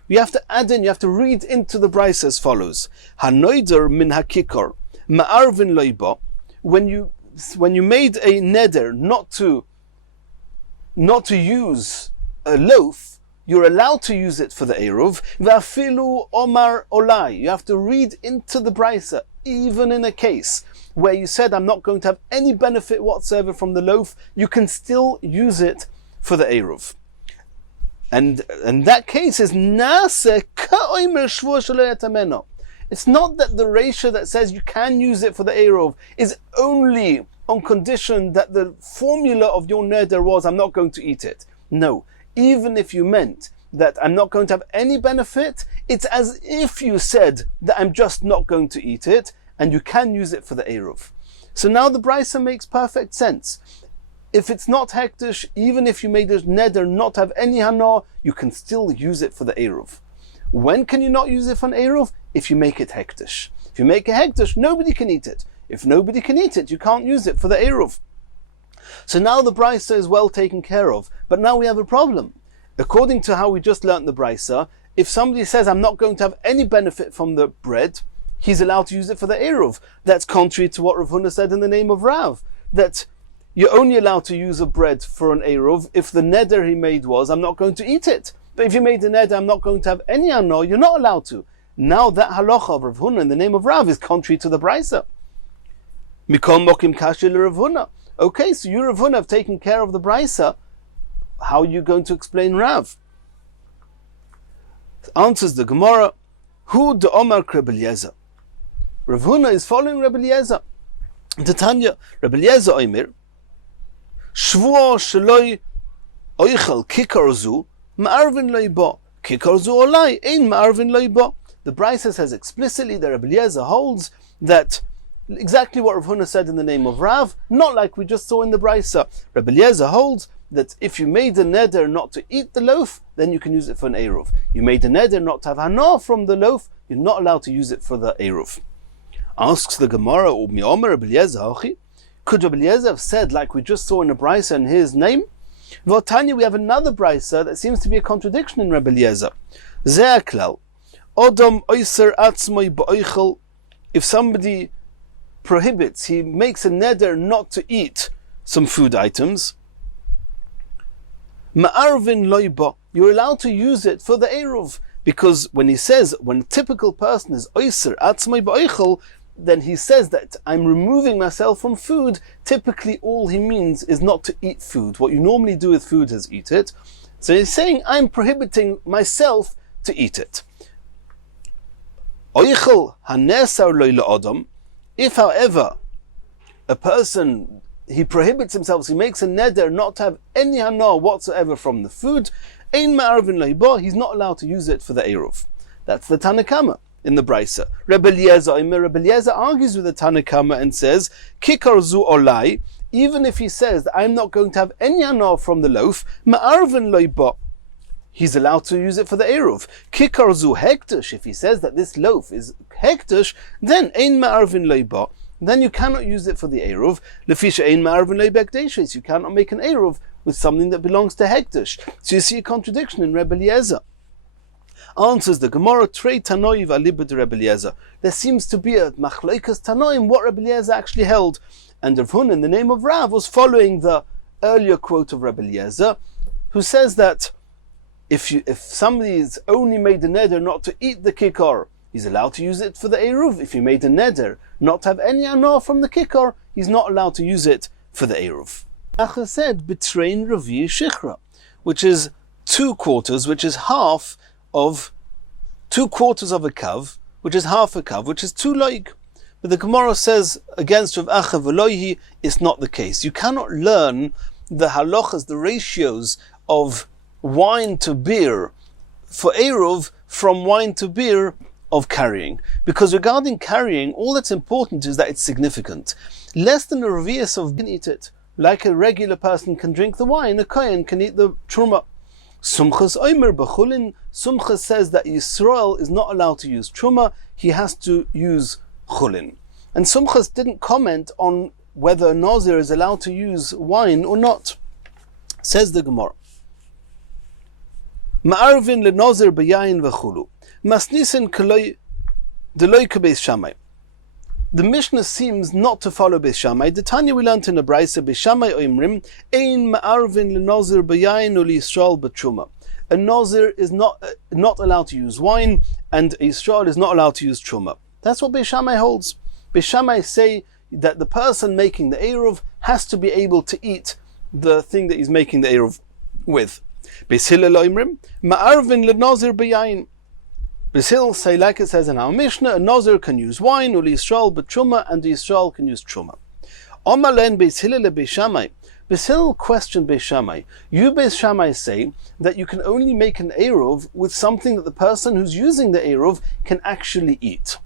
You have to add in, you have to read into the Brisa as follows. Hanoider min hakikor ma'arvin loiba. When you made a neder not to use a loaf, you're allowed to use it for the eruv. V'afilu omar olai. You have to read into the Brisa, even in a case where you said, I'm not going to have any benefit whatsoever from the loaf, you can still use it for the eruv. And that case is nase ka'omer shvur shelo yatameno. It's not that the ratio that says you can use it for the eruv is only on condition that the formula of your neder was, I'm not going to eat it. No, even if you meant that I'm not going to have any benefit, it's as if you said that I'm just not going to eat it, and you can use it for the eruv. So now the Brisa makes perfect sense. If it's not hektish, even if you made a neder not have any hana, you can still use it for the eruv. When can you not use it for an eruv? If you make it hektish. If you make it hektish, nobody can eat it. If nobody can eat it, you can't use it for the eruv. So now the Brisa is well taken care of, but now we have a problem. According to how we just learnt the Brisa, if somebody says, I'm not going to have any benefit from the bread, he's allowed to use it for the eruv. That's contrary to what Rav Huna said in the name of Rav, that you're only allowed to use a bread for an eruv if the neder he made was, I'm not going to eat it. But if you made a neder, I'm not going to have any ano, you're not allowed to. Now that halacha of Rav Huna in the name of Rav is contrary to the Brisa. Mikol mokim kashi Rav Huna. Okay, so you, Rav Huna, have taken care of the Brisa. How are you going to explain Rav? Answers the Gemara, Hu de Omar Rebbe Eliezer. Rav Huna is following Rebbe Eliezer. The Tanya, Rebbe Eliezer Omer, Shvuah sheloi oichel kikar zu, ma'arvin loiba. Kikar zu olai, ein ma'arvin loiba. The Brisa says explicitly that Rebbe Eliezer holds that exactly what Rav Huna said in the name of Rav, not like we just saw in the Brisa. Rebbe Eliezer holds that if you made a neder not to eat the loaf, then you can use it for an eruv. You made a neder not to have hana from the loaf, you're not allowed to use it for the eruv. Asks the Gemara, could Rebbe Eliezer have said, like we just saw in the Brisa in his name? V'otanya, we have another Brisa that seems to be a contradiction in Rebbe Eliezer. Ze'aklal, Odom oiser atzmoi ba'oichel. If somebody prohibits, he makes a neder not to eat some food items, ma'arvin loiba, you're allowed to use it for the eruv, because when he says, when a typical person is oiser atzmai ba'oichel, then he says that I'm removing myself from food. Typically all he means is not to eat food. What you normally do with food is eat it. So he's saying I'm prohibiting myself to eat it. Oichel hanesar loy la'adam. If, however, a person, he prohibits himself, so he makes a neder not to have any hana whatsoever from the food, ein ma'arvin loiba, he's not allowed to use it for the eruv. That's the Tanakama in the Brisa. Rebbe Eliezer argues with the Tanakama and says, Kikar zu olai, even if he says that I'm not going to have any hana from the loaf, ma'arvin loiba, he's allowed to use it for the eruv. Kikar zu hektish, if he says that this loaf is hektish, then ein ma'arvin loiba, then you cannot use it for the eruv. Lefisha ein ma'arvin loiba ekdeshes, you cannot make an eruv with something that belongs to hektish. So you see a contradiction in Rebbe Eliezer. Answers the Gemara, Trei Tanoiv alibud Rebbe Eliezer. There seems to be a machloikas Tanoim, what Rebbe Eliezer actually held. And Rav Huna, in the name of Rav, was following the earlier quote of Rebbe Eliezer, who says that if somebody's only made a neder not to eat the kikar, he's allowed to use it for the eruv. If he made a neder not to have any anah from the kikar, he's not allowed to use it for the eruv. Acha said, B'trein Ravi Shichra, which is 2/4, which is half of 2/4 of a kav, which is half a kav, which is 2 loig. But the Gemara says against Rav Acha Velohi, it's not the case. You cannot learn the halachas, the ratios of wine to beer for Eruv from wine to beer of carrying. Because regarding carrying, all that's important is that it's significant. Less than a revius of can eat it. Like a regular person can drink the wine, a kohen can eat the truma. Sumchas oimer b'chulin, Sumchas says that Yisrael is not allowed to use truma, he has to use chulin. And Sumchas didn't comment on whether a Nazir is allowed to use wine or not. Says the Gemara. Ma'arvin le-Nazir b'yayin v'chulu. Masnisin k'loi de'loi k'beis Shammai. The Mishnah seems not to follow Beis Shammai. The Tanya we learned in the Brisa, Beis Shammai oimrim, ein ma'arvin le-Nazir b'yayin or li-Yisrael b'truma. A Nazir is not allowed to use wine, and a Yisrael is not allowed to use truma. That's what Beis Shammai holds. Beis Shammai say that the person making the Eruv has to be able to eat the thing that he's making the Eruv with. Beis Hillel oimrim, ma'arvin le-Nazir b'yayin. Beis Hillel say, like it says in our Mishnah, a Nazir can use wine, or Yisrael but truma, and the Yisrael can use truma. Omalen Beis Hillel Beis Shammai. Beis Hillel questioned Beis Shammai. You Beis Shammai say that you can only make an Eruv with something that the person who's using the Eruv can actually eat.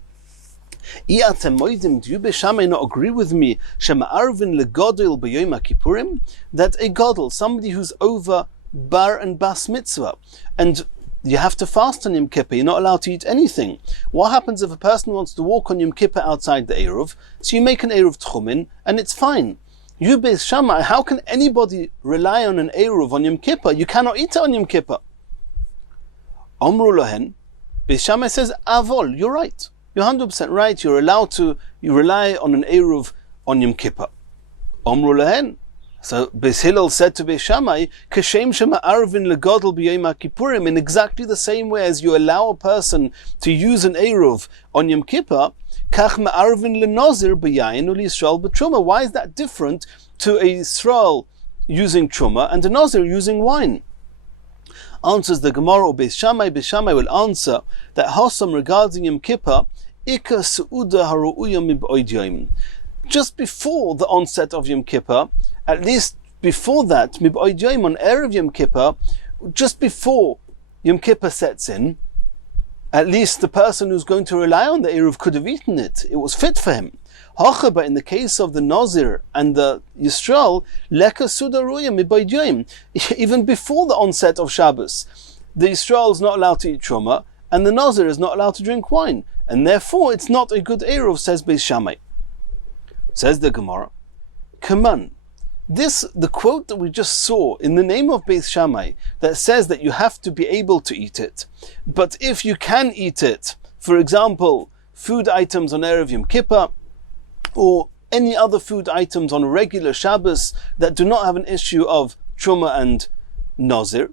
Do you Beis Shammai not agree with me shema'arvin legodel b'yom kippurim, that a godel, somebody who's over bar and bas mitzvah, and you have to fast on Yom Kippur, you're not allowed to eat anything. What happens if a person wants to walk on Yom Kippur outside the Eruv? So you make an Eruv Tchumin, and it's fine. You Beis Shammai, how can anybody rely on an Eruv on Yom Kippur? You cannot eat it on Yom Kippur. Omru lohen, Beis Shammai says, Avol, you're right. You're 100% right, you're allowed to, you rely on an Eruv on Yom Kippur. Omru lohen. So Beis Hillel said to Beis Shammai, "Kashem shema'arvin legodel b'yom kippurim," in exactly the same way as you allow a person to use an eruv on Yom Kippur, kach ma'arvin lenazir b'yayin ul Yisrael b'truma. Why is that different to a Yisrael using truma and a nazir using wine? Answers the Gemara, or Beis Shammai will answer that Hossam regarding Yom Kippur, Ika su'uda haru'uya mib'oid yom. Just before the onset of Yom Kippur, at least before that, mib'oid yom, on Erev Yom Kippur, just before Yom Kippur sets in, at least the person who's going to rely on the Eruv could have eaten it. It was fit for him. Hocha, but in the case of the Nazir and the Yisrael, leka suda ruya mib'oid yom, even before the onset of Shabbos, the Yisrael is not allowed to eat truma, and the Nazir is not allowed to drink wine, and therefore it's not a good Eruv, says Beis Shammai. Says the Gemara, Kaman. The quote that we just saw in the name of Beis Shammai that says that you have to be able to eat it, but if you can eat it, for example, food items on Erev Yom Kippur, or any other food items on a regular Shabbos that do not have an issue of Truma and Nazir,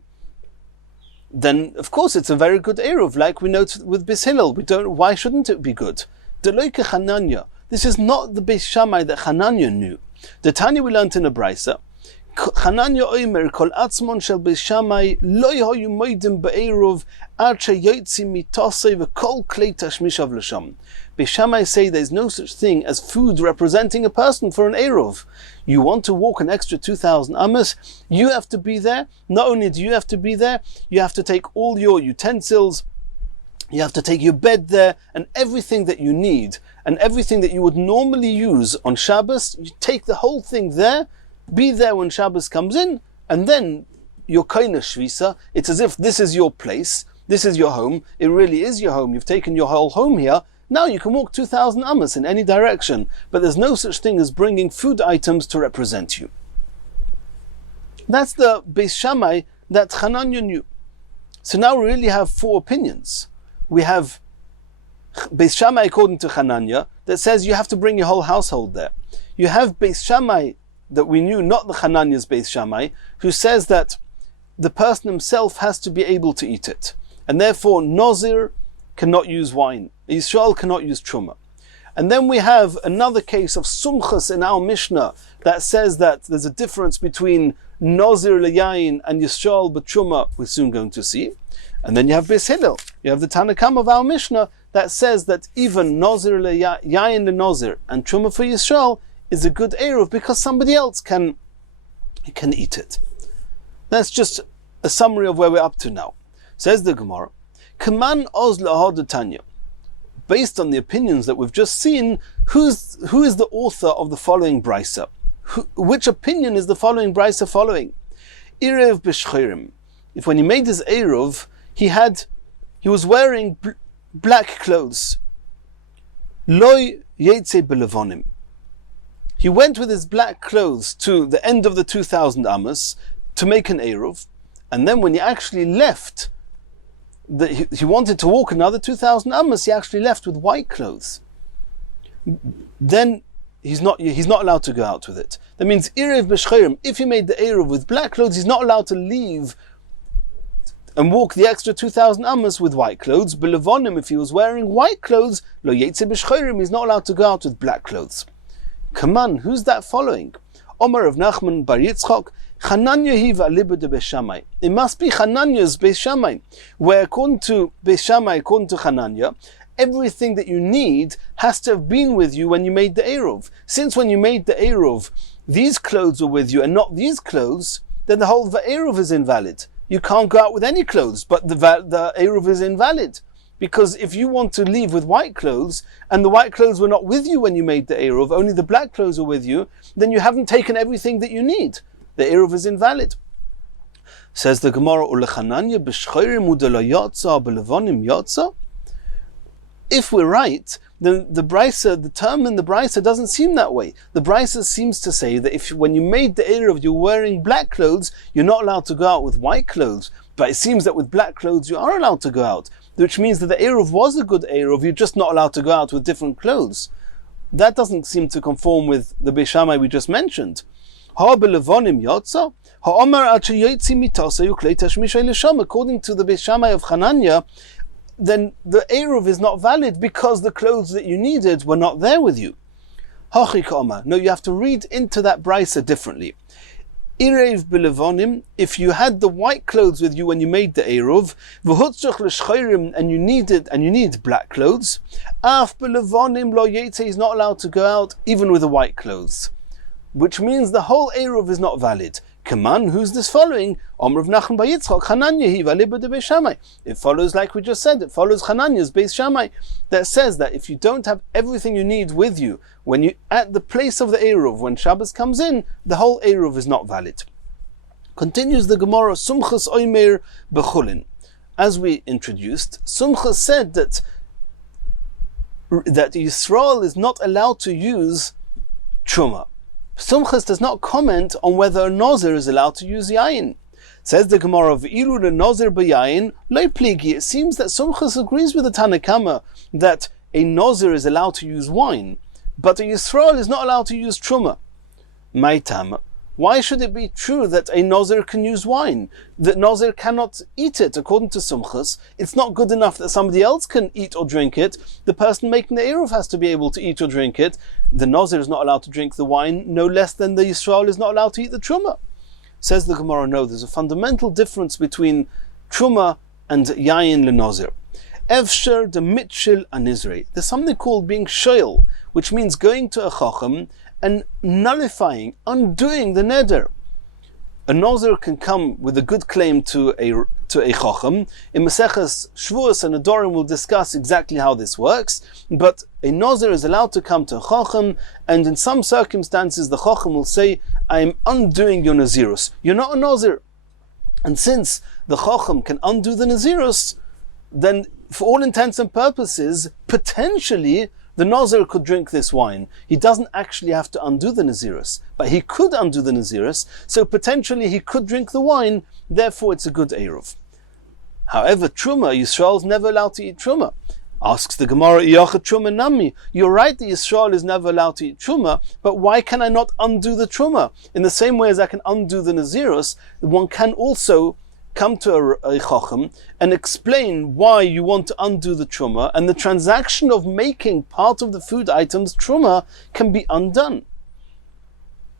then of course it's a very good Eruv, like we note with Beis Hillel. Why shouldn't it be good? Deloike Chananya. This is not the Beis Shammai that Chananya knew. The Tanya we learned in a Brisa, Chananya oimer kol atzmon shel Beis Shammai lo yahayu moedim be'eruv ad sheyotzi mitosei v'kol klei tashmishav l'sham. Beis Shammai say there's no such thing as food representing a person for an eruv. You want to walk an extra 2,000 amas, you have to be there. Not only do you have to be there, you have to take all your utensils, you have to take your bed there, and everything that you need, and everything that you would normally use on Shabbos, you take the whole thing there, be there when Shabbos comes in, and then your kaina shvisa, it's as if this is your place, this is your home, it really is your home, you've taken your whole home here, now you can walk 2,000 amas in any direction, but there's no such thing as bringing food items to represent you. That's the Beis Shammai that Chananya knew. So now we really have four opinions. We have Beis Shammai according to Chananya that says you have to bring your whole household there. You have Beis Shammai that we knew, not the Chananya's Beis Shammai, who says that the person himself has to be able to eat it. And therefore Nazir cannot use wine, Yisrael cannot use Truma. And then we have another case of Sumchas in our Mishnah that says that there's a difference between Nazir L'Yayin and Yisrael B'Truma, we're soon going to see. And then you have Beis Hillel. You have the Tanakam of our Mishnah that says that even Nazir Yayin Nazir and Truma for Yisrael is a good Eruv because somebody else can eat it. That's just a summary of where we're up to now. Says the Gemara, Kaman Oz Lahad Tanya. Based on the opinions that we've just seen, who is the author of the following brisa? Which opinion is the following brisa following? Irev b'shchirim. If when he made his Eruv, he was wearing black clothes. Loy yetze belevonim. He went with his black clothes to the end of the 2,000 Amos to make an Eruv, and then when he actually left, he wanted to walk another 2,000 Amos, he actually left with white clothes. Then he's not allowed to go out with it. That means Irev b'shchirim, if he made the Eruv with black clothes, he's not allowed to leave and walk the extra 2,000 Amos with white clothes. Belevonim, if he was wearing white clothes, lo yetze b'shchirim, he's not allowed to go out with black clothes. Come on, who's that following? Omer of Nachman bar Yitzchak, Chananya hiva liba de Beis Shammai. It must be Chananya's Beis Shammai, where according to Beis Shammai, according to Chananya, everything that you need has to have been with you when you made the Eruv. Since when you made the Eruv, these clothes were with you and not these clothes, then the whole Eruv is invalid. You can't go out with any clothes, but the Eruv is invalid. Because if you want to leave with white clothes, and the white clothes were not with you when you made the Eruv, only the black clothes are with you, then you haven't taken everything that you need. The Eruv is invalid. Says the Gemara, Ulechananya b'shchirim udelo yotza b'levonim yotza. If we're right, then the term in the brisa doesn't seem that way. The brisa seems to say that when you made the Eruv, you're wearing black clothes, you're not allowed to go out with white clothes. But it seems that with black clothes, you are allowed to go out, which means that the Eruv was a good Eruv, you're just not allowed to go out with different clothes. That doesn't seem to conform with the Beis Shammai we just mentioned. According to the Beis Shammai of Chananya, then the Eruv is not valid because the clothes that you needed were not there with you. No, you have to read into that brisa differently. Irev b'levonim, if you had the white clothes with you when you made the Eruv, and you need black clothes, af b'levonim lo yetze, is not allowed to go out even with the white clothes, which means the whole Eruv is not valid. Kaman, who's this following? Omer of Nachman bar Yitzchak, Chananya hiva liba de Beis Shammai. It follows like we just said. It follows Chananya's Beis Shammai that says that if you don't have everything you need with you when you at the place of the Eruv, when Shabbos comes in, the whole Eruv is not valid. Continues the Gemara, Sumchas oimer bechulin. As we introduced, Sumchas said that Yisrael is not allowed to use Truma. Sumchas does not comment on whether a Nazir is allowed to use Yayin. Says the Gemara, V'ilu le Nazir b'Yayin, lo pligi. It seems that Sumchas agrees with the Tanakama that a Nazir is allowed to use wine, but a Yisrael is not allowed to use Truma. Maitam. Why should it be true that a Nazir can use wine? That Nazir cannot eat it, according to Sumchas. It's not good enough that somebody else can eat or drink it. The person making the Eruv has to be able to eat or drink it. The Nazir is not allowed to drink the wine, no less than the Yisrael is not allowed to eat the Truma. Says the Gemara, no, there's a fundamental difference between Truma and Yayin le-Nazir. Evsher de mitchil anizrei. There's something called being shoyl, which means going to a chacham and nullifying, undoing the neder. A Nazir can come with a good claim to a chacham. In Masechas Shvuos and Adorim we'll discuss exactly how this works, but a Nazir is allowed to come to a chacham, and in some circumstances the chacham will say, I am undoing your Nazirus. You're not a Nazir. And since the chacham can undo the Nazirus, then for all intents and purposes, potentially the Nazir could drink this wine. He doesn't actually have to undo the Nazirus, but he could undo the Nazirus, so potentially he could drink the wine, therefore it's a good Eruv. However, Truma, Yisrael is never allowed to eat Truma. Asks the Gemara, Truma nami. You're right that Yisrael is never allowed to eat Truma, but why can I not undo the Truma? In the same way as I can undo the Nazirus, one can also come to a chacham and explain why you want to undo the truma, and the transaction of making part of the food items truma can be undone.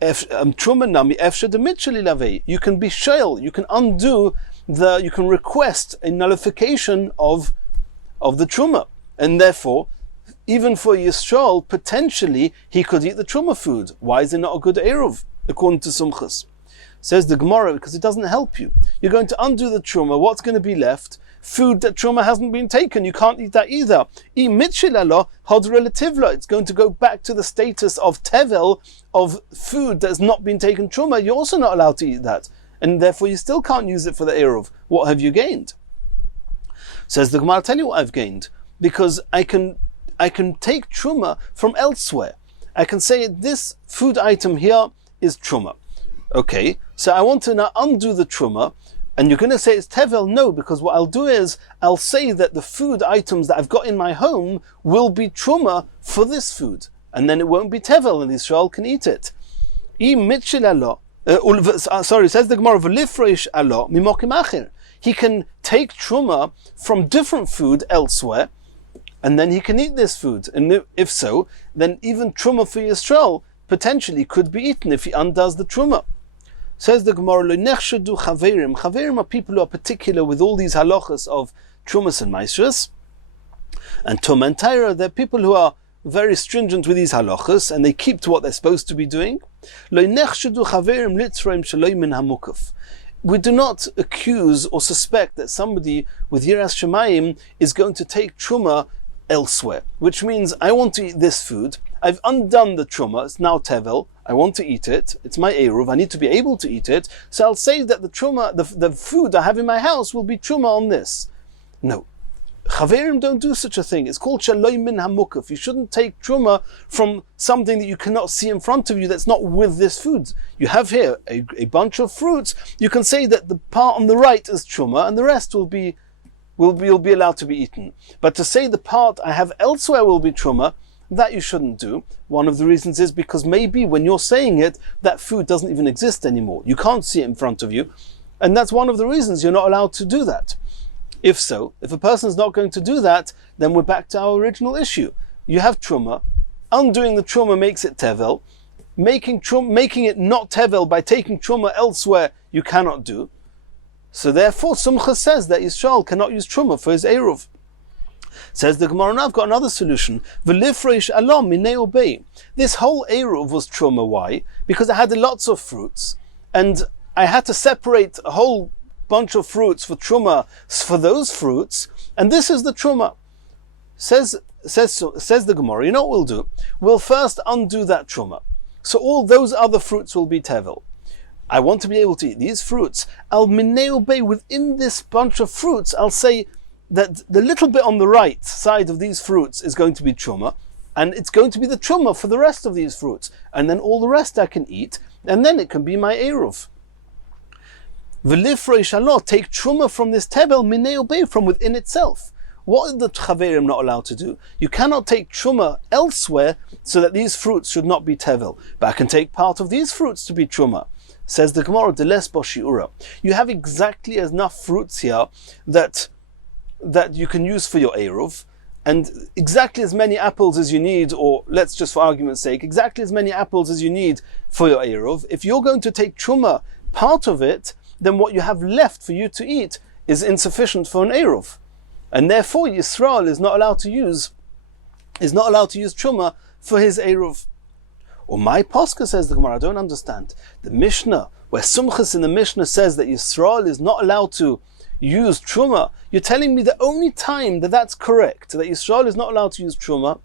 Truma nami efshe de mitcheli lavei. You can be shayl, you can undo you can request a nullification of the truma. And therefore, even for Yisrael, potentially, he could eat the truma food. Why is it not a good eruv, according to Sumchus? Says the Gemara, because it doesn't help you. You're going to undo the truma. What's going to be left? Food that truma hasn't been taken. You can't eat that either. It's going to go back to the status of tevel, of food that has not been taken truma. You're also not allowed to eat that. And therefore you still can't use it for the eruv. What have you gained? Says the Gemara, I'll tell you what I've gained. Because I can take truma from elsewhere. I can say this food item here is truma. Okay, so I want to now undo the truma. And you're going to say it's tevel? No, because what I'll do is I'll say that the food items that I've got in my home will be truma for this food, and then it won't be tevel, and Israel can eat it. Says the Gemara, he can take truma from different food elsewhere, and then he can eat this food. And if so, then even truma for Yisrael potentially could be eaten if he undoes the truma. Says the Gemara, Chaverim are people who are particular with all these halachas of trumas and maisras. And Tum and Taira, they're people who are very stringent with these halachas, and they keep to what they're supposed to be doing. We do not accuse or suspect that somebody with Yiras Shamayim is going to take truma elsewhere, which means I want to eat this food, I've undone the truma, it's now tevel, I want to eat it, it's my eruv, I need to be able to eat it, so I'll say that the truma, the food I have in my house will be truma on this. No. Chaverim don't do such a thing. It's called shaloi min hamukaf. You shouldn't take truma from something that you cannot see in front of you that's not with this food. You have here a bunch of fruits. You can say that the part on the right is truma and the rest will be allowed to be eaten. But to say the part I have elsewhere will be truma, that you shouldn't do. One of the reasons is because maybe when you're saying it, that food doesn't even exist anymore. You can't see it in front of you. And that's one of the reasons you're not allowed to do that. If so, if a person's not going to do that, then we're back to our original issue. You have truma. Undoing the truma makes it tevel. Making it not tevel by taking truma elsewhere, you cannot do. So therefore, Sumcha says that Yisrael cannot use truma for his eruv. Says the Gemara, now I've got another solution. V'lifreish alom minei obei. This whole eruv was truma. Why? Because I had lots of fruits, and I had to separate a whole bunch of fruits for truma for those fruits, and this is the truma. Says the Gemara, you know what we'll do? We'll first undo that truma. So all those other fruits will be tevel. I want to be able to eat these fruits. Al minei obei, within this bunch of fruits, I'll say that the little bit on the right side of these fruits is going to be truma, and it's going to be the truma for the rest of these fruits, and then all the rest I can eat, and then it can be my eruv. V'lifrei shalot, take truma from this tebel minei obei, from within itself. What are the chaverim not allowed to do? You cannot take truma elsewhere so that these fruits should not be tevel, but I can take part of these fruits to be truma. Says the Gemara, deles bo shi'ura. You have exactly enough fruits here that you can use for your eruv, and exactly as many apples as you need, or let's just for argument's sake, exactly as many apples as you need for your eruv. If you're going to take truma, part of it, then what you have left for you to eat is insufficient for an eruv, and therefore Yisrael is not allowed to use truma for his eruv. Or my posca, says the Gemara, I don't understand. The Mishnah, where Sumchus in the Mishnah says that Yisrael is not allowed to use truma, you're telling me the only time that that's correct, that Yisrael is not allowed to use truma,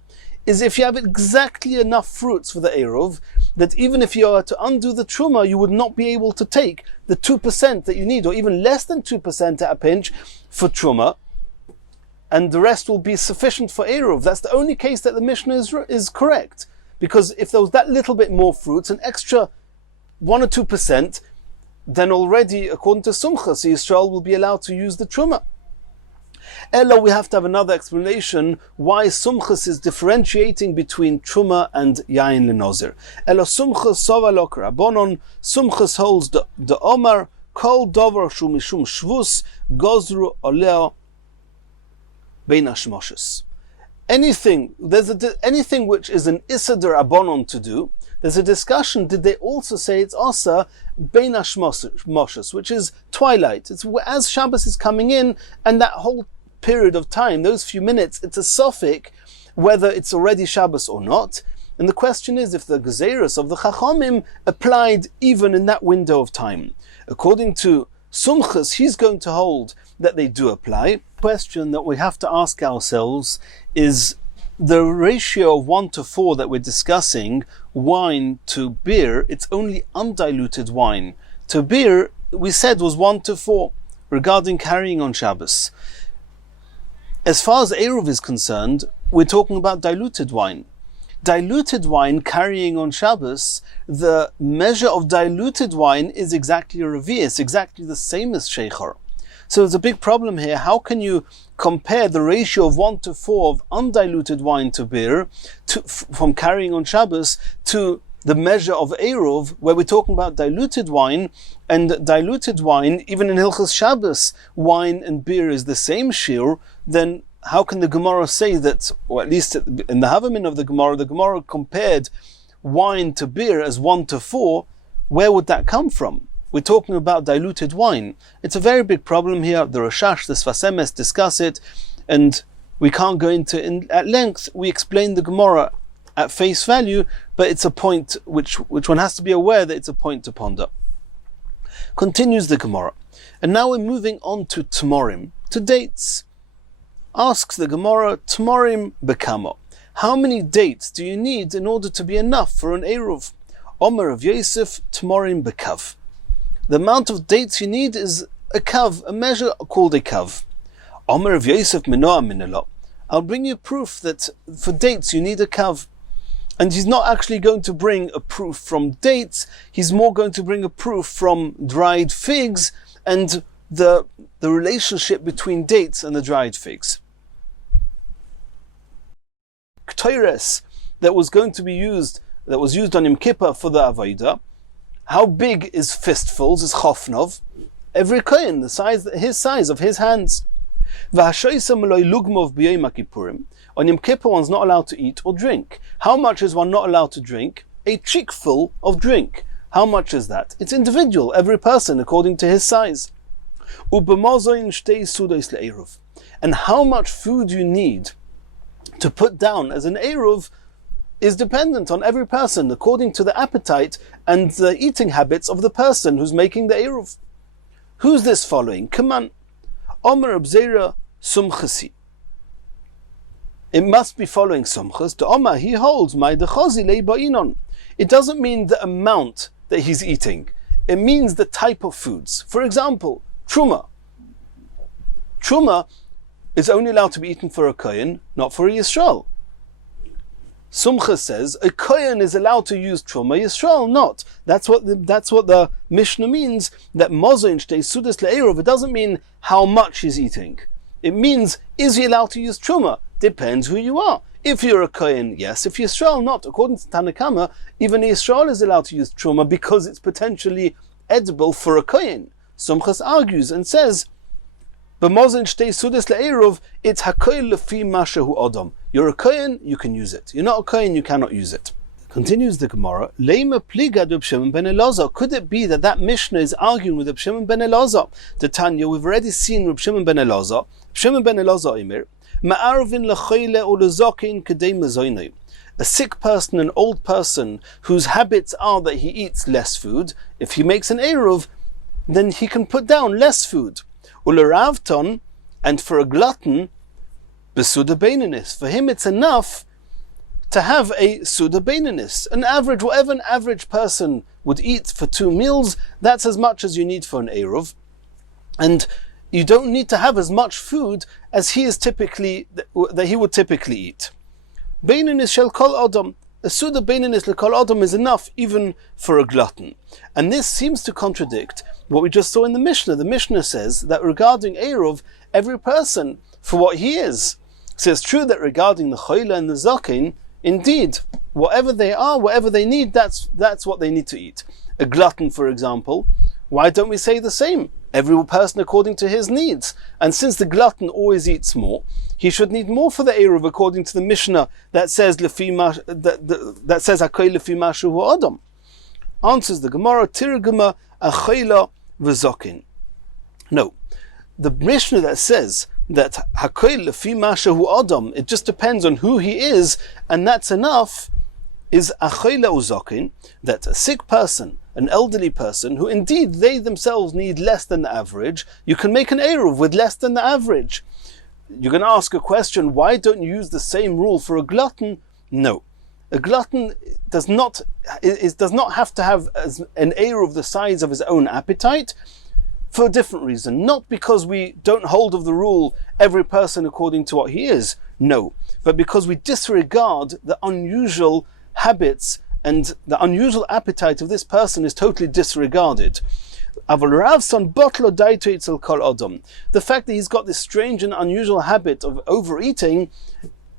is if you have exactly enough fruits for the eruv, that even if you are to undo the truma, you would not be able to take the 2% that you need, or even less than 2% at a pinch for truma, and the rest will be sufficient for eruv. That's the only case that the Mishnah is correct. Because if there was that little bit more fruits, an extra 1 or 2%, then already, according to Sumchus, Yisrael will be allowed to use the truma. Ella, we have to have another explanation why Sumchus is differentiating between truma and yain lenozir. Ella Sumchus sova lokra. Bonon Sumchus holds the Omar kol dover shu mishum shvus gozru oleo bein hashmoshes. Anything which is an Isidor Abonon to do, there's a discussion, did they also say it's Asa Bein Hashmoshes, which is twilight. It's as Shabbos is coming in, and that whole period of time, those few minutes, it's a suffix whether it's already Shabbos or not. And the question is if the Gezeirus of the Chachamim applied even in that window of time. According to Sumchus, he's going to hold that they do apply. The question that we have to ask ourselves is the ratio of 1 to 4 that we're discussing, wine to beer, it's only undiluted wine. To beer, we said, was 1 to 4 regarding carrying on Shabbos. As far as Eruv is concerned, we're talking about diluted wine. Diluted wine carrying on Shabbos, the measure of diluted wine is exactly a revi, it's exactly the same as Sheikhar. So there's a big problem here. How can you compare the ratio of 1 to 4 of undiluted wine to beer from carrying on Shabbos to the measure of Eruv, where we're talking about diluted wine, and diluted wine, even in Hilchos Shabbos, wine and beer is the same shiur, then how can the Gemara say that, or at least in the Havamin of the Gemara compared wine to beer as 1 to 4, where would that come from? We're talking about diluted wine. It's a very big problem here. The Rashash, the Sfas Emes discuss it, and we can't go into it at length. We explain the Gemara at face value, but it's a point which one has to be aware that it's a point to ponder. Continues the Gemara. And now we're moving on to Tmorim, to dates. Asks the Gemara, Tmorim bekamo. How many dates do you need in order to be enough for an Eruv? Omer of Yosef, Tmorim bekav. The amount of dates you need is a kav, a measure called a kav. Omer of Yosef minoa minelo. I'll bring you proof that for dates you need a kav. And he's not actually going to bring a proof from dates, he's more going to bring a proof from dried figs and the relationship between dates and the dried figs. Ktoires that was used on Yom Kippur for the Avodah, how big is fistfuls, is chofnov? Every kohen, his size of his hands. On Yom Kippur, one's not allowed to eat or drink. How much is one not allowed to drink? A cheekful of drink. How much is that? It's individual, every person according to his size. And how much food you need to put down as an Eruv is dependent on every person according to the appetite and the eating habits of the person who's making the Eruv. Who's this following? Come on. Omer Abzera Sumchasi. It must be following Sumchas. The Omer, he holds my dechozi leiba'inon. It doesn't mean the amount that he's eating. It means the type of foods. For example, truma. Truma is only allowed to be eaten for a kohen, not for a Yisrael. Sumcha says a kohen is allowed to use truma, Yisrael not. That's what the Mishnah means. That mozo in shtei sudas le'erov. It doesn't mean how much he's eating. It means, is he allowed to use truma? Depends who you are. If you're a kohen, yes. If Yisrael, not. According to Tanakama, even Yisrael is allowed to use truma because it's potentially edible for a kohen. Sumchas argues and says, "B'mozen shtei sudas le'erov, it's hakohen lefi mashahu odom." You're a kohen, you can use it. You're not a kohen, you cannot use it. Continues the Gemara, Leima pligad Reb Shimon ben Elazar. Could it be that Mishnah is arguing with Reb Shimon ben Elazar? The Tanya, we've already seen Reb Shimon ben Elazar. Shimon ben Elazar Emir, Ma'arvin lechoyle or lezokin kedei mezoinei. A sick person, an old person, whose habits are that he eats less food, if he makes an Eruv, then he can put down less food. Uleravton, and for a glutton, besuda beinanis. For him it's enough to have a suda beinanis. An average, whatever an average person would eat for 2 meals, that's as much as you need for an Eruv. And you don't need to have as much food as he would typically eat. Beinanis shel kol adam. A suda beinanis lekol adam is enough even for a glutton. And this seems to contradict what we just saw in the Mishnah. The Mishnah says that regarding Eruv, every person for what he is. So it's true that regarding the choyle and the zaken, indeed, whatever they are, whatever they need, that's what they need to eat. A glutton, for example, why don't we say the same? Every person according to his needs. And since the glutton always eats more, he should need more for the Eruv according to the Mishnah that says hakoy lefi mashu adam. Answers the Gemara, tirguma achayla v'zokin. No, the Mishnah that says that hakoil lefi ma shehu adam, it just depends on who he is, and that's enough, is achoyle uzokin, that a sick person, an elderly person, who indeed they themselves need less than the average, you can make an eruv with less than the average. You're going to ask a question, why don't you use the same rule for a glutton? No. A glutton does not have to have an eruv the size of his own appetite, for a different reason. Not because we don't hold of the rule, every person according to what he is, no, but because we disregard the unusual habits and the unusual appetite of this person is totally disregarded. The fact that he's got this strange and unusual habit of overeating,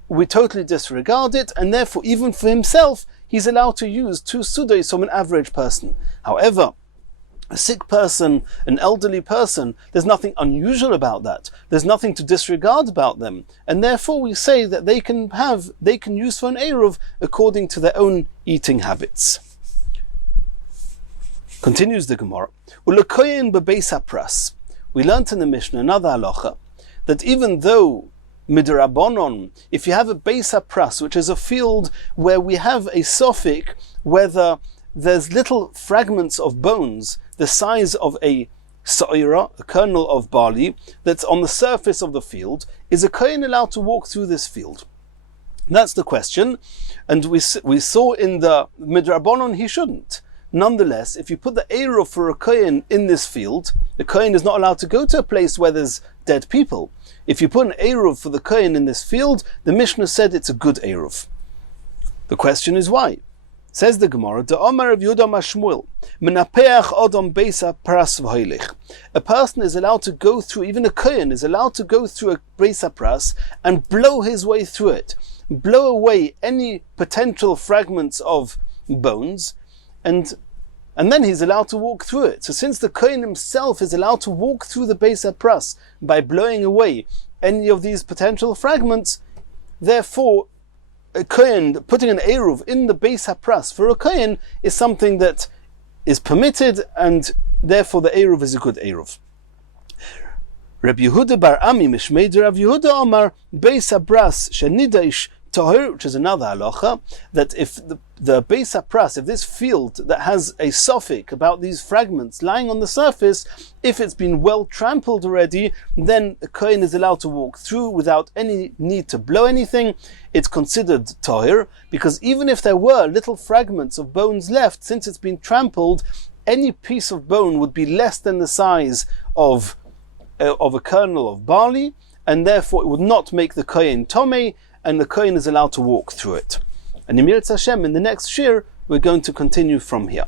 we totally disregard it, and therefore even for himself he's allowed to use 2 sudos from an average person. However, a sick person, an elderly person, there's nothing unusual about that. There's nothing to disregard about them. And therefore we say that they can use for an eruv according to their own eating habits. Continues the Gemara. We learnt in the Mishnah, another halacha, that even though midrabanon, if you have a beis hapras, which is a field where we have a sophic, whether there's little fragments of bones the size of a sa'ira, a kernel of barley, that's on the surface of the field, is a kohen allowed to walk through this field? That's the question, and we saw in the midrabanon he shouldn't. Nonetheless, if you put the eruv for a kohen in this field, the kohen is not allowed to go to a place where there's dead people. If you put an eruv for the kohen in this field, the Mishnah said it's a good eruv. The question is why? Says the Gemara, "The Omar of Yehuda Mashmuel, menapeach odom beisa pras v'hoilich." A person is allowed to go through, even a kohen is allowed to go through a beisa pras and blow his way through it, blow away any potential fragments of bones, and then he's allowed to walk through it. So since the kohen himself is allowed to walk through the beisa pras by blowing away any of these potential fragments, therefore a kohen putting an eruv in the beis hapras for a kohen is something that is permitted, and therefore the eruv is a good eruv. Rabbi Yehuda bar Ami mishmei Rav Yehuda Omar beis hapras shenidaish tahir, which is another halacha, that if the beis hapras, if this field that has a sophic about these fragments lying on the surface, if it's been well trampled already, then a kohen is allowed to walk through without any need to blow anything. It's considered tahir, because even if there were little fragments of bones left, since it's been trampled, any piece of bone would be less than the size of a kernel of barley, and therefore it would not make the kohen tomei, and the kohen is allowed to walk through it. And Yemirat Hashem, in the next shir, we're going to continue from here.